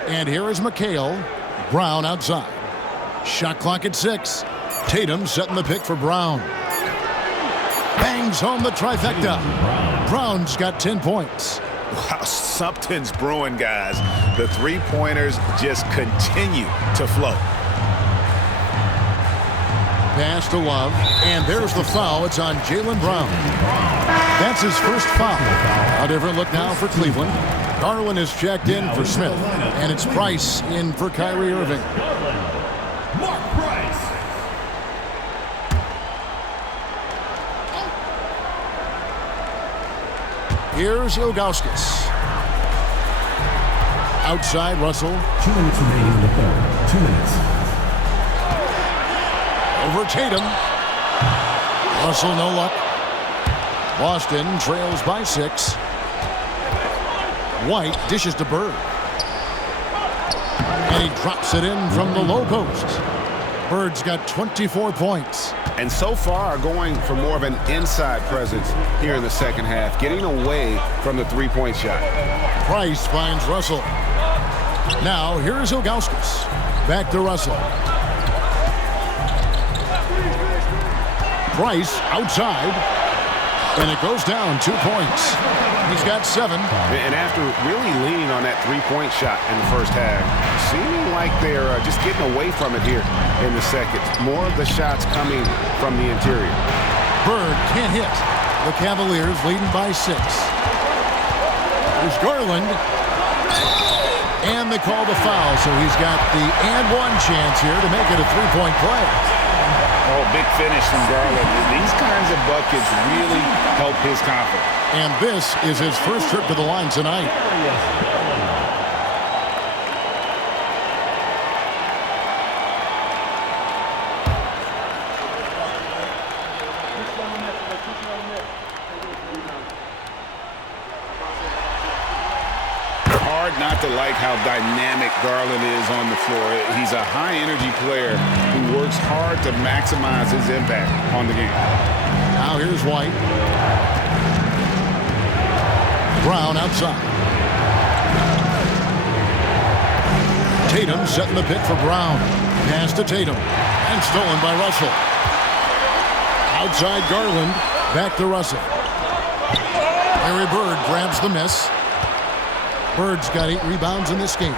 And here is McHale. Brown outside. Shot clock at 6. Tatum setting the pick for Brown. Bangs home the trifecta. Brown's got 10 points. Wow, something's brewing, guys. The three-pointers just continue to flow. Pass to Love, and there's the foul. It's on Jaylen Brown. That's his first foul. A different look now for Cleveland. Garland is checked in for Smith, and it's Price in for Kyrie Irving. Mark Price. Here's Ilgauskas. Outside, Russell. 2 minutes remaining in the third. 2 minutes. Over Tatum. Russell, no luck. Boston trails by 6. White dishes to Bird. And he drops it in from the low post. Bird's got 24 points. And so far going for more of an inside presence here in the second half, getting away from the three-point shot. Price finds Russell. Now here's Ilgauskas. Back to Russell. Price outside. And it goes down 2 points. He's got 7. And after really leaning on that three-point shot in the first half, seeming like they're just getting away from it here in the second. More of the shots coming from the interior. Bird can't hit. The Cavaliers leading by 6. There's Garland. And they call the foul, so he's got the and one chance here to make it a three-point play. Oh, big finish from Garland. These kinds of buckets really help his confidence. And this is his first trip to the line tonight. Hard not to like how dynamic Garland is on the floor. He's a high-energy player who works hard to maximize his impact on the game. Now here's White. Brown outside. Tatum setting the pick for Brown. Pass to Tatum. And stolen by Russell. Outside Garland. Back to Russell. Larry Bird grabs the miss. Bird's got 8 rebounds in this game.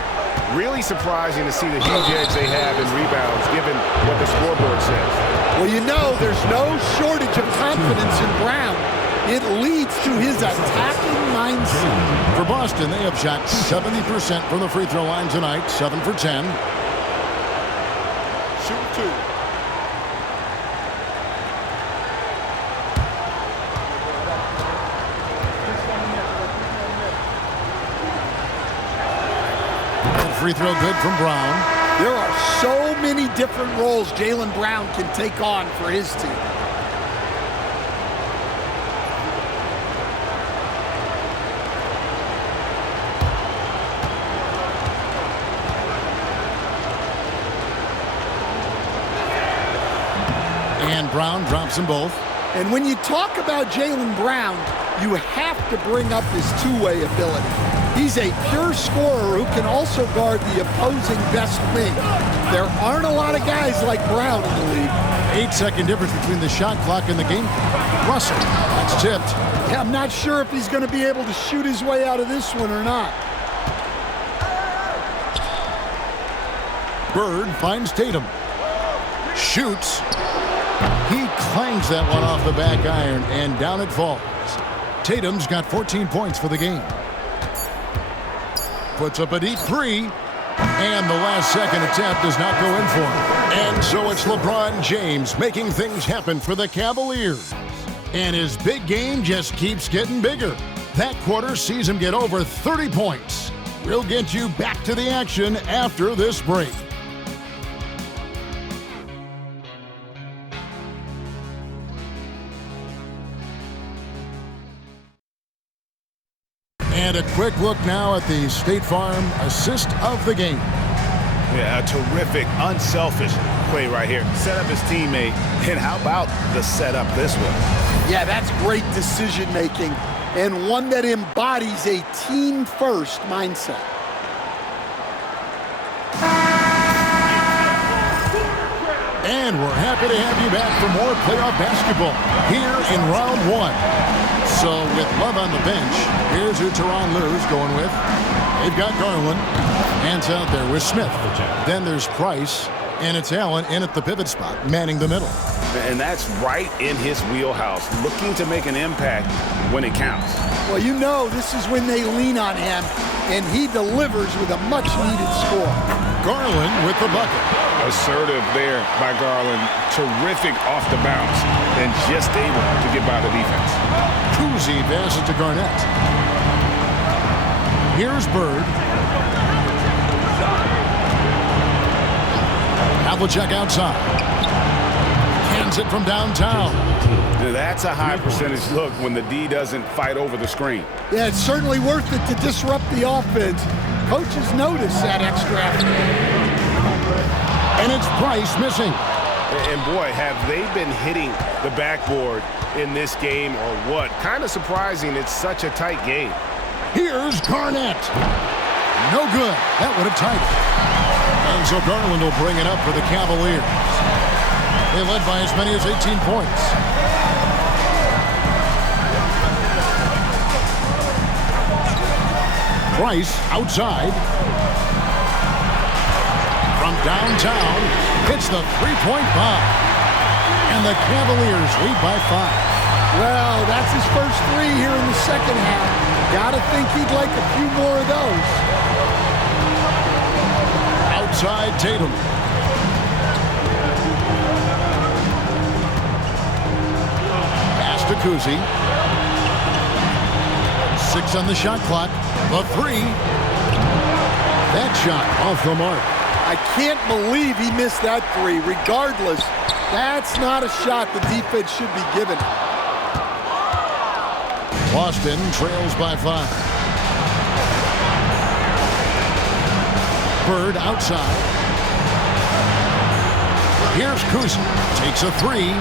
Really surprising to see the huge edge they have in rebounds, given what the scoreboard says. Well, you know, there's no shortage of confidence in Brown. It leads to his attacking mindset. For Boston, they have shot 70% from the free throw line tonight, 7 for 10. Shoot 2. Free throw good from Brown. There are so many different roles Jaylen Brown can take on for his team. And Brown drops them both. And when you talk about Jaylen Brown, you have to bring up his two-way ability. He's a pure scorer who can also guard the opposing best wing. There aren't a lot of guys like Brown in the league. 8-second difference between the shot clock and the game. Russell, that's tipped. Yeah, I'm not sure if he's going to be able to shoot his way out of this one or not. Bird finds Tatum. Shoots. He clangs that one off the back iron, and down it falls. Tatum's got 14 points for the game. Puts up a deep three, and the last second attempt does not go in for him. And so it's LeBron James making things happen for the Cavaliers. And his big game just keeps getting bigger. That quarter sees him get over 30 points. We'll get you back to the action after this break. And a quick look now at the State Farm assist of the game. Yeah, a terrific, unselfish play right here. Set up his teammate, and how about the setup this one? Yeah, that's great decision making, and one that embodies a team-first mindset. And we're happy to have you back for more playoff basketball here in round one. So with Love on the bench, here's who Tyronn Lue's going with. They've got Garland. Hands out there with Smith. Then there's Price, and it's Allen in at the pivot spot, manning the middle. And that's right in his wheelhouse, looking to make an impact when it counts. Well, you know this is when they lean on him, and he delivers with a much-needed score. Garland with the bucket. Assertive there by Garland. Terrific off the bounce, and just able to get by the defense. Kuzi passes to Garnett. Here's Bird. Havlicek outside. Cans it from downtown. That's a high percentage look when the D doesn't fight over the screen. Yeah, it's certainly worth it to disrupt the offense. Coaches notice that extra effort. And it's Price missing. And boy, have they been hitting the backboard in this game or what? Kind of surprising it's such a tight game. Here's Garnett. No good. That would have tied it. And so Garland will bring it up for the Cavaliers. They led by as many as 18 points. Price outside. From downtown, hits the three-point bomb. And the Cavaliers lead by 5. Well, that's his first three here in the second half. Gotta think he'd like a few more of those. Outside Tatum. Pass to Kuzi. 6 on the shot clock. The 3. That shot off the mark. I can't believe he missed that 3. Regardless, that's not a shot the defense should be given. Boston trails by 5. Bird outside. Here's Kuzi. Takes a 3.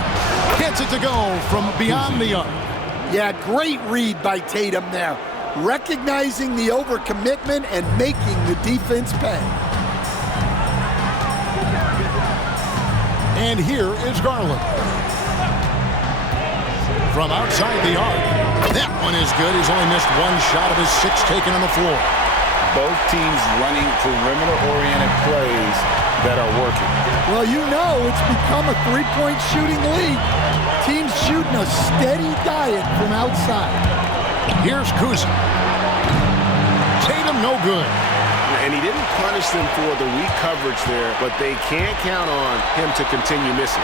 Gets it to go from beyond the arc. Yeah, great read by Tatum there. Recognizing the overcommitment and making the defense pay. And here is Garland. From outside the arc. That one is good. He's only missed 1 shot of his 6 taken on the floor. Both teams running perimeter-oriented plays that are working. Well, you know it's become a three-point shooting league. Teams shooting a steady diet from outside. Here's Kuzi. Tatum no good. And he didn't punish them for the weak coverage there, but they can't count on him to continue missing.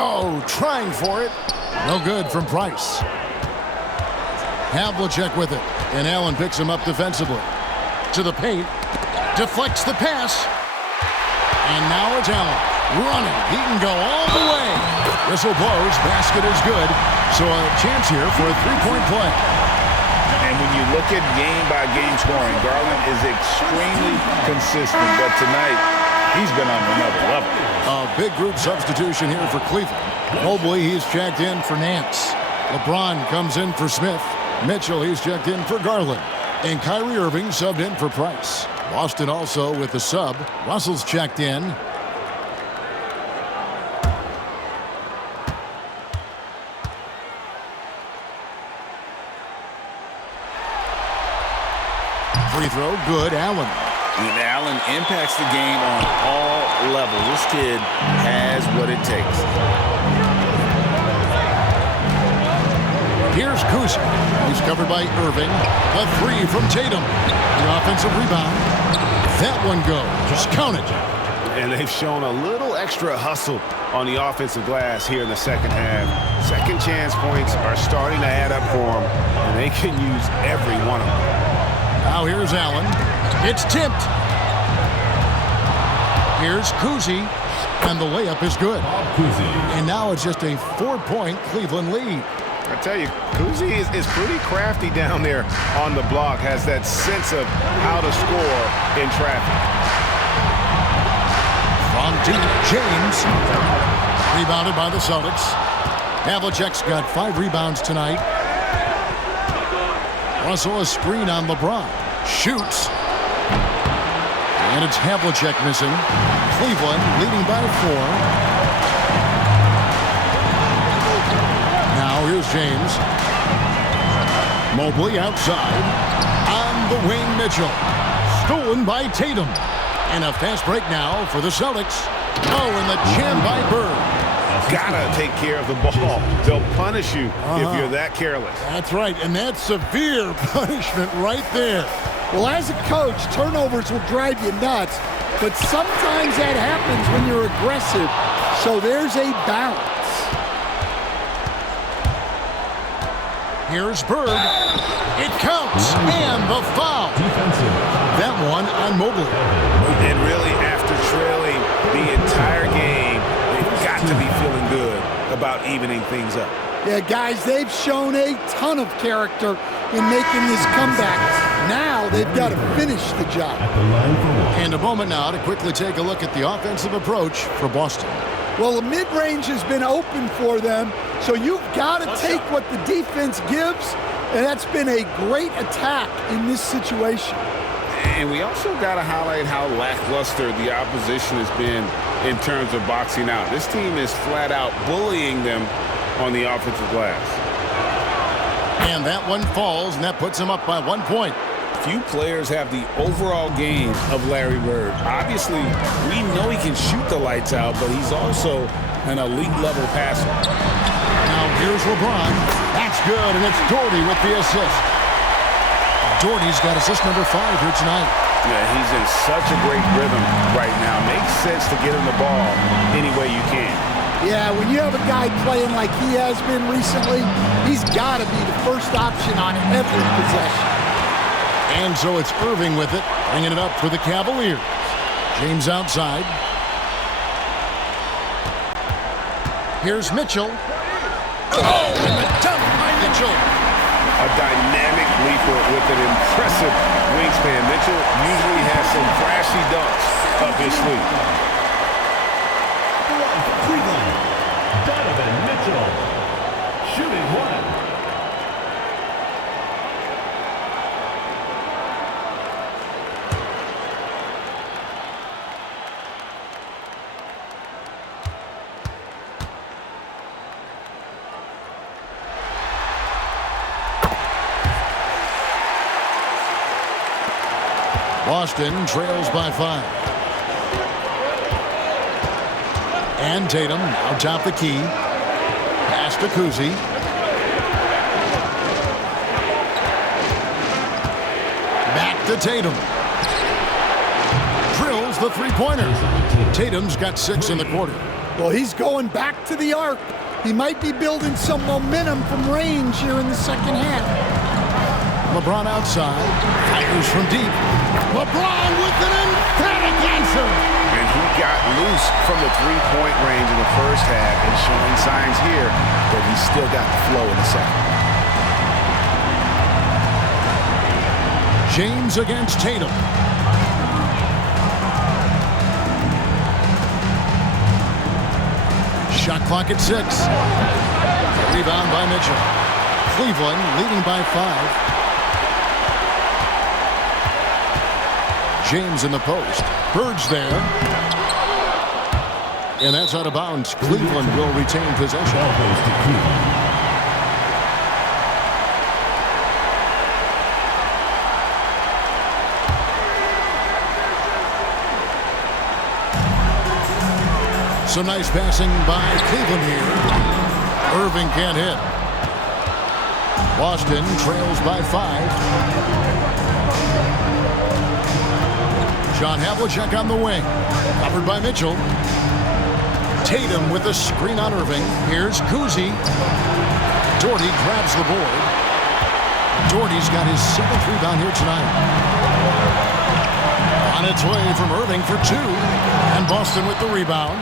Oh, trying for it. No good from Price. Havlicek with it, and Allen picks him up defensively. To the paint, deflects the pass, and now it's Allen running. He can go all the way. Whistle blows, basket is good, so a chance here for a three-point play. And when you look at game-by-game scoring, Garland is extremely consistent, but tonight he's been on another level. A big group substitution here for Cleveland. Mobley, he's checked in for Nance. LeBron comes in for Smith. Mitchell, he's checked in for Garland. And Kyrie Irving subbed in for Price. Boston also with the sub. Russell's checked in. Free throw, good. Allen. And Allen impacts the game on all levels. This kid has what it takes. Here's Kuzma. He's covered by Irving. A three from Tatum. The offensive rebound. That one goes. Count it. And they've shown a little extra hustle on the offensive glass here in the second half. Second chance points are starting to add up for them, and they can use every one of them. Now here's Allen. It's tipped. Here's Kuzi. And the layup is good. And now it's just a 4-point Cleveland lead. I tell you, Kuzi is pretty crafty down there on the block, has that sense of how to score in traffic. From deep, James. Rebounded by the Celtics. Havlicek's got 5 rebounds tonight. Russell a screen on LeBron. Shoots. And it's Havlicek missing. Cleveland leading by 4. Now here's James. Mobley outside. On the wing, Mitchell. Stolen by Tatum. And a fast break now for the Celtics. Oh, and the jam by Bird. Gotta take care of the ball. They'll punish you if you're that careless. That's right, and that's severe punishment right there. Well, as a coach, turnovers will drive you nuts, but sometimes that happens when you're aggressive. So there's a balance. Here's Bird. It counts, and the foul. That one on Mobley. And really, after trailing the entire game, they've got to be feeling good about evening things up. Yeah, guys, they've shown a ton of character in making this comeback. Now they've got to finish the job. And a moment now to quickly take a look at the offensive approach for Boston. Well, the mid-range has been open for them, so you've got to take what the defense gives, and that's been a great attack in this situation. And we also got to highlight how lackluster the opposition has been in terms of boxing out. This team is flat out bullying them on the offensive glass. And that one falls, and that puts them up by 1 point. Few players have the overall game of Larry Bird. Obviously, we know he can shoot the lights out, but he's also an elite-level passer. Now here's LeBron. That's good, and it's Doherty with the assist. Doherty's got assist number 5 here tonight. Yeah, he's in such a great rhythm right now. Makes sense to get him the ball any way you can. Yeah, when you have a guy playing like he has been recently, he's got to be the first option on every possession. And so it's Irving with it, bringing it up for the Cavaliers. James outside. Here's Mitchell. Oh, and the dunk by Mitchell. A dynamic leaper with an impressive wingspan. Mitchell usually has some flashy dunks up his sleeve. Cleveland, Donovan Mitchell, shooting 1. Boston trails by 5. And Tatum now top the key. Pass to Kuzi. Back to Tatum. Drills the three-pointer. Tatum's got 6 in the quarter. Well, he's going back to the arc. He might be building some momentum from range here in the second half. LeBron outside. Fires from deep. LeBron with an emphatic answer. And he got loose from the three-point range in the first half and showing signs here that he's still got the flow in the second. James against Tatum. Shot clock at 6. Rebound by Mitchell. Cleveland leading by 5. James in the post. Bird's there. And that's out of bounds. Cleveland will retain possession. Ball goes to Cleveland. Some nice passing by Cleveland here. Irving can't hit. Boston trails by 5. John Havlicek on the wing. Covered by Mitchell. Tatum with a screen on Irving. Here's Kuzi. Doherty grabs the board. Doherty's got his 7th rebound here tonight. On its way from Irving for 2. And Boston with the rebound.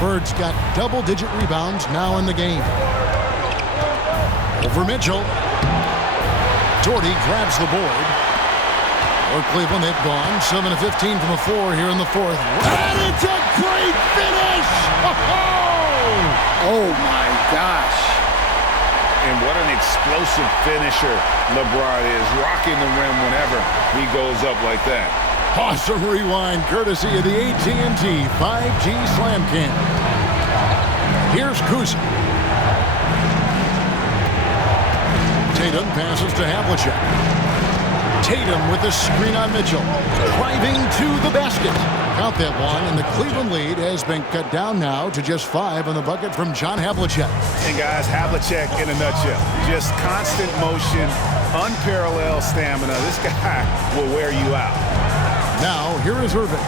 Bird's got double-digit rebounds now in the game. Over Mitchell. Doherty grabs the board. For Cleveland, they've gone 7 of 15 from the floor here in the 4th. And it's a great finish! Oh my gosh. And what an explosive finisher LeBron is, rocking the rim whenever he goes up like that. Awesome rewind, courtesy of the AT&T 5G Slam Cam. Here's Kuzi. Tatum passes to Havlicek. Tatum with the screen on Mitchell. Driving to the basket. Count that one, and the Cleveland lead has been cut down now to just 5 on the bucket from John Havlicek. And guys, Havlicek in a nutshell. Just constant motion, unparalleled stamina. This guy will wear you out. Now, here is Irving.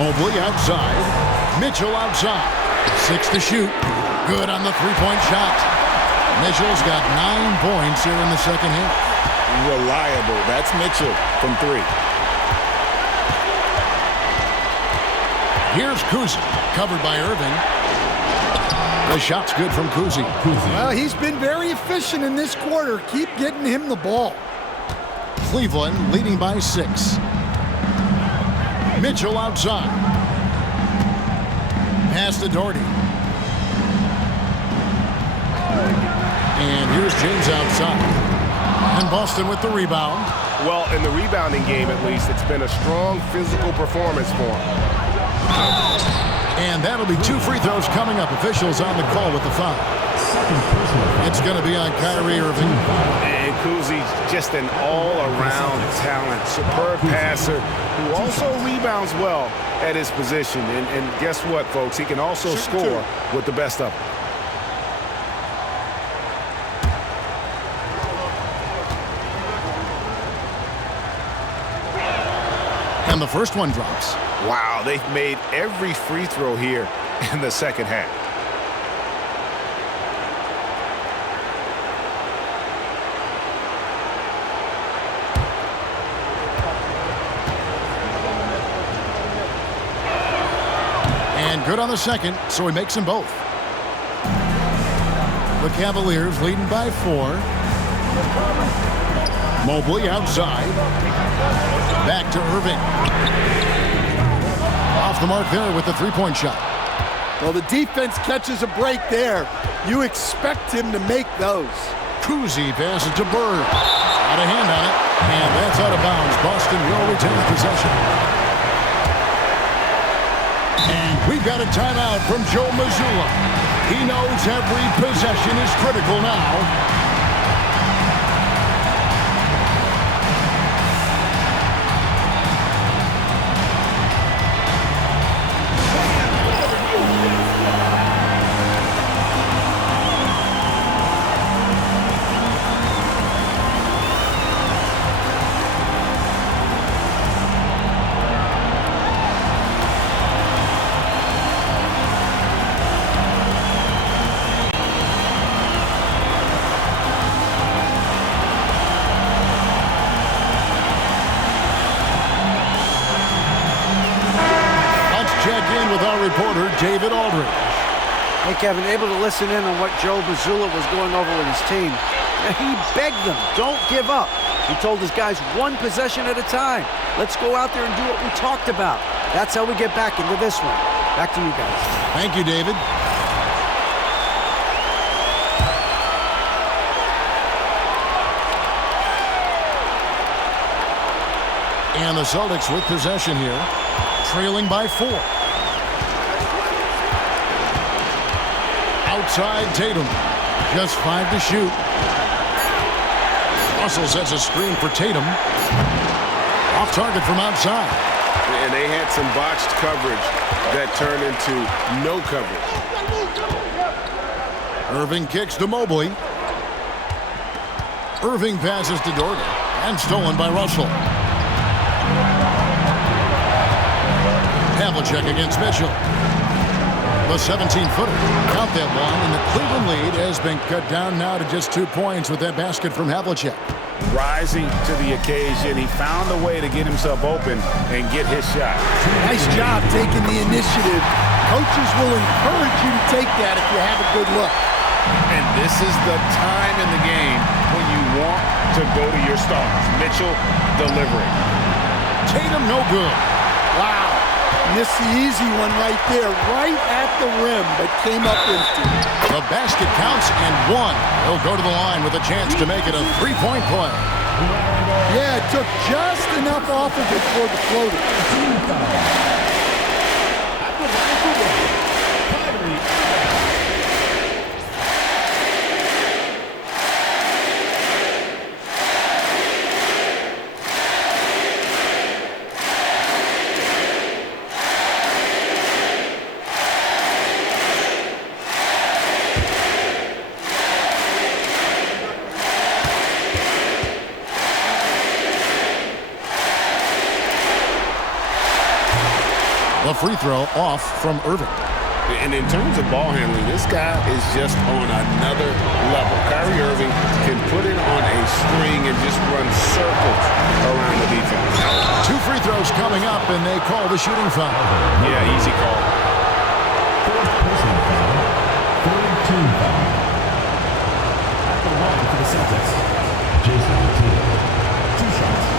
Mobley outside. Mitchell outside. 6 to shoot. Good on the three-point shot. Mitchell's got 9 points here in the second half. Reliable. That's Mitchell from 3. Here's Kuzi. Covered by Irving. The shot's good from Kuzi. Well, he's been very efficient in this quarter. Keep getting him the ball. Cleveland leading by 6. Mitchell outside. Pass to Doherty. And here's James outside. And Boston with the rebound. Well, in the rebounding game, at least, it's been a strong physical performance for him. And that'll be 2 free throws coming up. Officials on the call with the foul. It's going to be on Kyrie Irving. And Kuzi's just an all-around talent. Superb passer who also rebounds well at his position. And guess what, folks? He can also score with the best of them. And the first one drops. Wow, they've made every free throw here in the second half. And good on the second, so he makes them both. The Cavaliers leading by 4. Mobley outside. Back to Irving. Off the mark there with the three-point shot. Well, the defense catches a break there. You expect him to make those. Kuzi passes to Bird. Got a hand on it, and that's out of bounds. Boston will retain possession. And we've got a timeout from Joe Mazzulla. He knows every possession is critical now. Reporter David Aldridge. Hey, Kevin, able to listen in on what Joe Mazzulla was going over with his team. He begged them, don't give up. He told his guys 1 possession at a time. Let's go out there and do what we talked about. That's how we get back into this one. Back to you guys. Thank you, David. And the Celtics with possession here, trailing by 4. Outside Tatum, just 5 to shoot. Russell sets a screen for Tatum. Off target from outside. And they had some botched coverage that turned into no coverage. Irving kicks to Mobley. Irving passes to Dort and stolen by Russell. Havlicek against Mitchell. The 17-footer. Count that one, and the Cleveland lead has been cut down now to just 2 points with that basket from Havlicek. Rising to the occasion, he found a way to get himself open and get his shot. Nice job taking the initiative. Coaches will encourage you to take that if you have a good look. And this is the time in the game when you want to go to your stars. Mitchell delivering. Tatum no good. Wow. Missed the easy one right there, right at the rim, but came up empty. The basket counts and 1. He'll go to the line with a chance to make it a 3-point play. Yeah, it took just enough off of it for the floater. The free throw off from Irving. And in terms of ball handling, this guy is just on another level. Kyrie Irving can put it on a string and just run circles around the defense. 2 free throws coming up, and they call the shooting foul. Yeah, easy call. Fourth personal foul. Third team foul. At the line for the Celtics, Jason Tatum. 2 shots.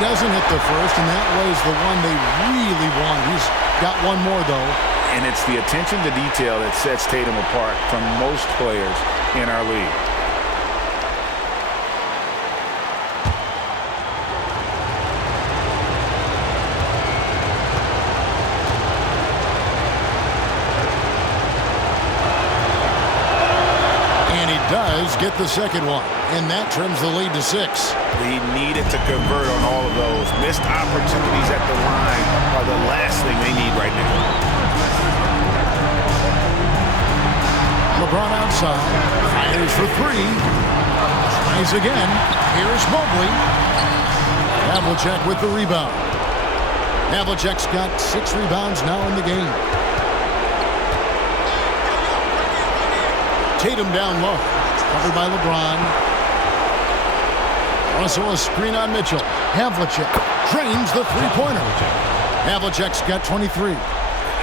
Doesn't hit the first, and that was the one they really want. He's got one more, though. And it's the attention to detail that sets Tatum apart from most players in our league. And he does get the second one, and that trims the lead to 6. He needed to convert on all of those. Missed opportunities at the line are the last thing they need right now. LeBron outside. Fires for 3. Tries again. Here's Mobley. Havlicek with the rebound. Havlicek's got 6 rebounds now in the game. Tatum down low. Covered by LeBron. Also a screen on Mitchell. Havlicek drains the 3-pointer. Havlicek's got 23.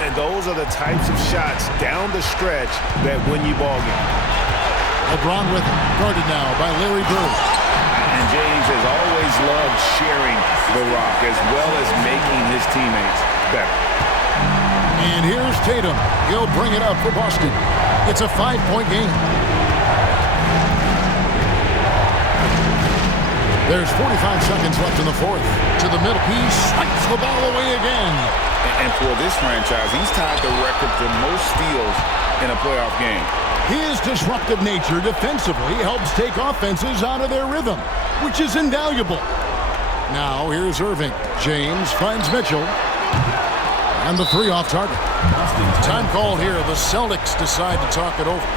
And those are the types of shots down the stretch that win you ball games. LeBron with it. Guarded now by Larry Bird. And James has always loved sharing the rock as well as making his teammates better. And here's Tatum. He'll bring it up for Boston. It's a 5-point game. There's 45 seconds left in the 4th. To the middle. He swipes the ball away again. And for this franchise, he's tied the record for most steals in a playoff game. His disruptive nature defensively helps take offenses out of their rhythm, which is invaluable. Now here's Irving. James finds Mitchell. And the 3 off target. Time called here. The Celtics decide to talk it over.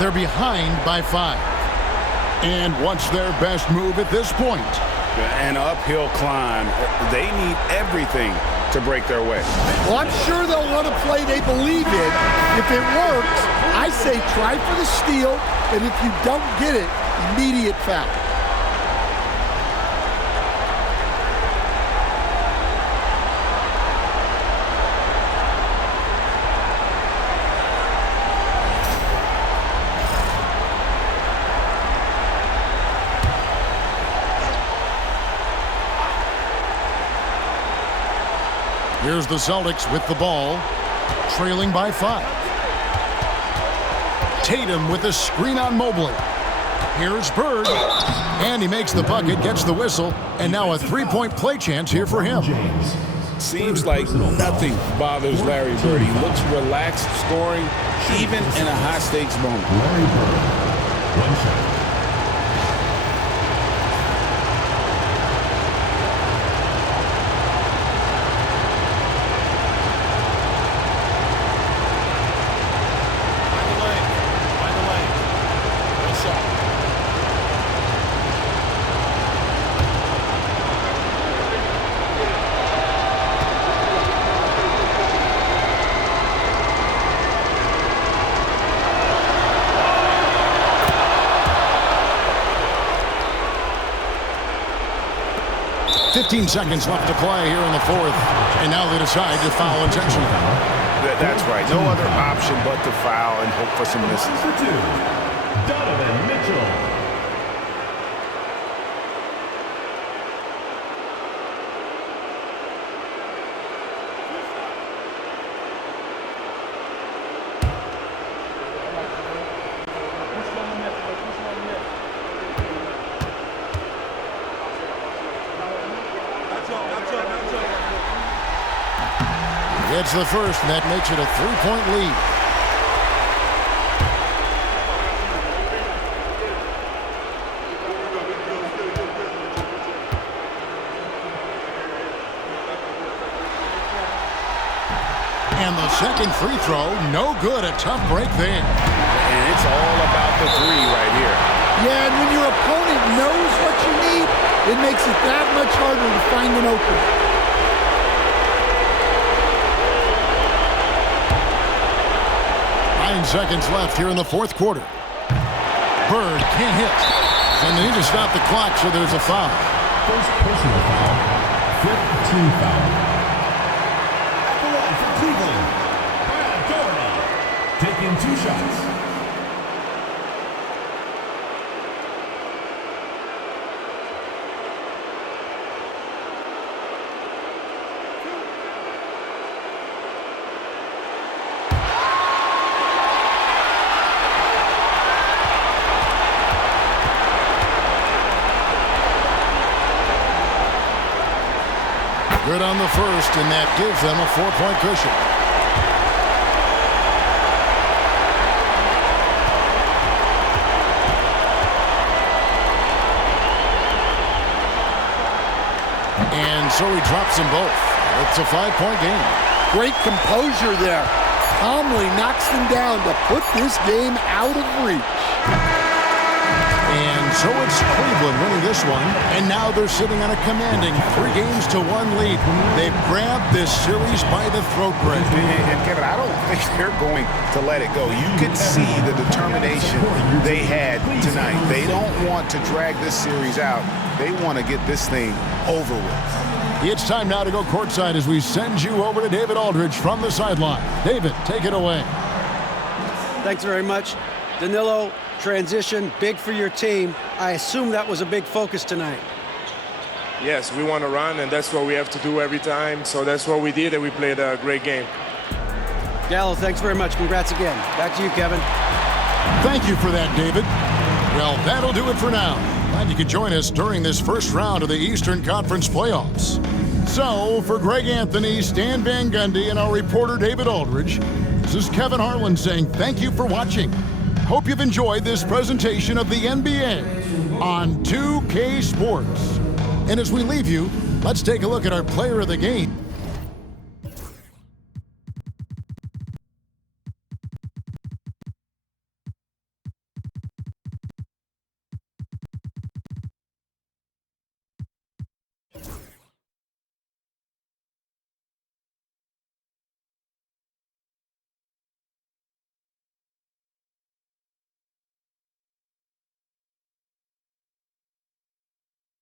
They're behind by 5. And what's their best move at this point? An uphill climb. They need everything to break their way. Well, I'm sure they'll run a play they believe in. If it works, I say try for the steal, and if you don't get it, immediate foul. Here's the Celtics with the ball, trailing by 5. Tatum with a screen on Mobley. Here's Bird, and he makes the bucket, gets the whistle, and now a three-point play chance here for him. Seems like nothing bothers Larry Bird. He looks relaxed scoring, even in a high-stakes moment. Larry Bird, 1 shot. Seconds left to play here in the fourth, and now they decide to foul intentionally. That's right. No other option but to foul and hope for some misses. Number 2, Donovan Mitchell. It's the first, and that makes it a 3-point lead. And the second free throw, no good. A tough break there. And it's all about the three right here. Yeah, and when your opponent knows what you need, it makes it that much harder to find an opening. 9 seconds left here in the fourth quarter. Bird can't hit. And they need to stop the clock, so there's a foul. First personal foul. 5th team foul. At the line for Cleveland, Brad Daugherty, taking 2 shots. Good on the first, and that gives them a 4-point cushion. And so he drops them both. It's a 5-point game. Great composure there. Calmly knocks them down to put this game out of reach. And so it's Cleveland winning this one, and now they're sitting on a commanding 3-1 lead. They've grabbed this series by the throat, Greg. And Kevin, I don't think they're going to let it go. You could see the determination they had tonight. They don't want to drag this series out. They want to get this thing over with. It's time now to go courtside as we send you over to David Aldridge from the sideline. David, take it away. Thanks very much. Danilo, transition, big for your team. I assume that was a big focus tonight. Yes, we want to run, and that's what we have to do every time. So that's what we did, and we played a great game. Gallo, thanks very much. Congrats again. Back to you, Kevin. Thank you for that, David. Well, that'll do it for now. Glad you could join us during this first round of the Eastern Conference playoffs. So, for Greg Anthony, Stan Van Gundy, and our reporter David Aldridge, this is Kevin Harlan saying thank you for watching. Hope you've enjoyed this presentation of the NBA on 2K Sports. And as we leave you, let's take a look at our player of the game.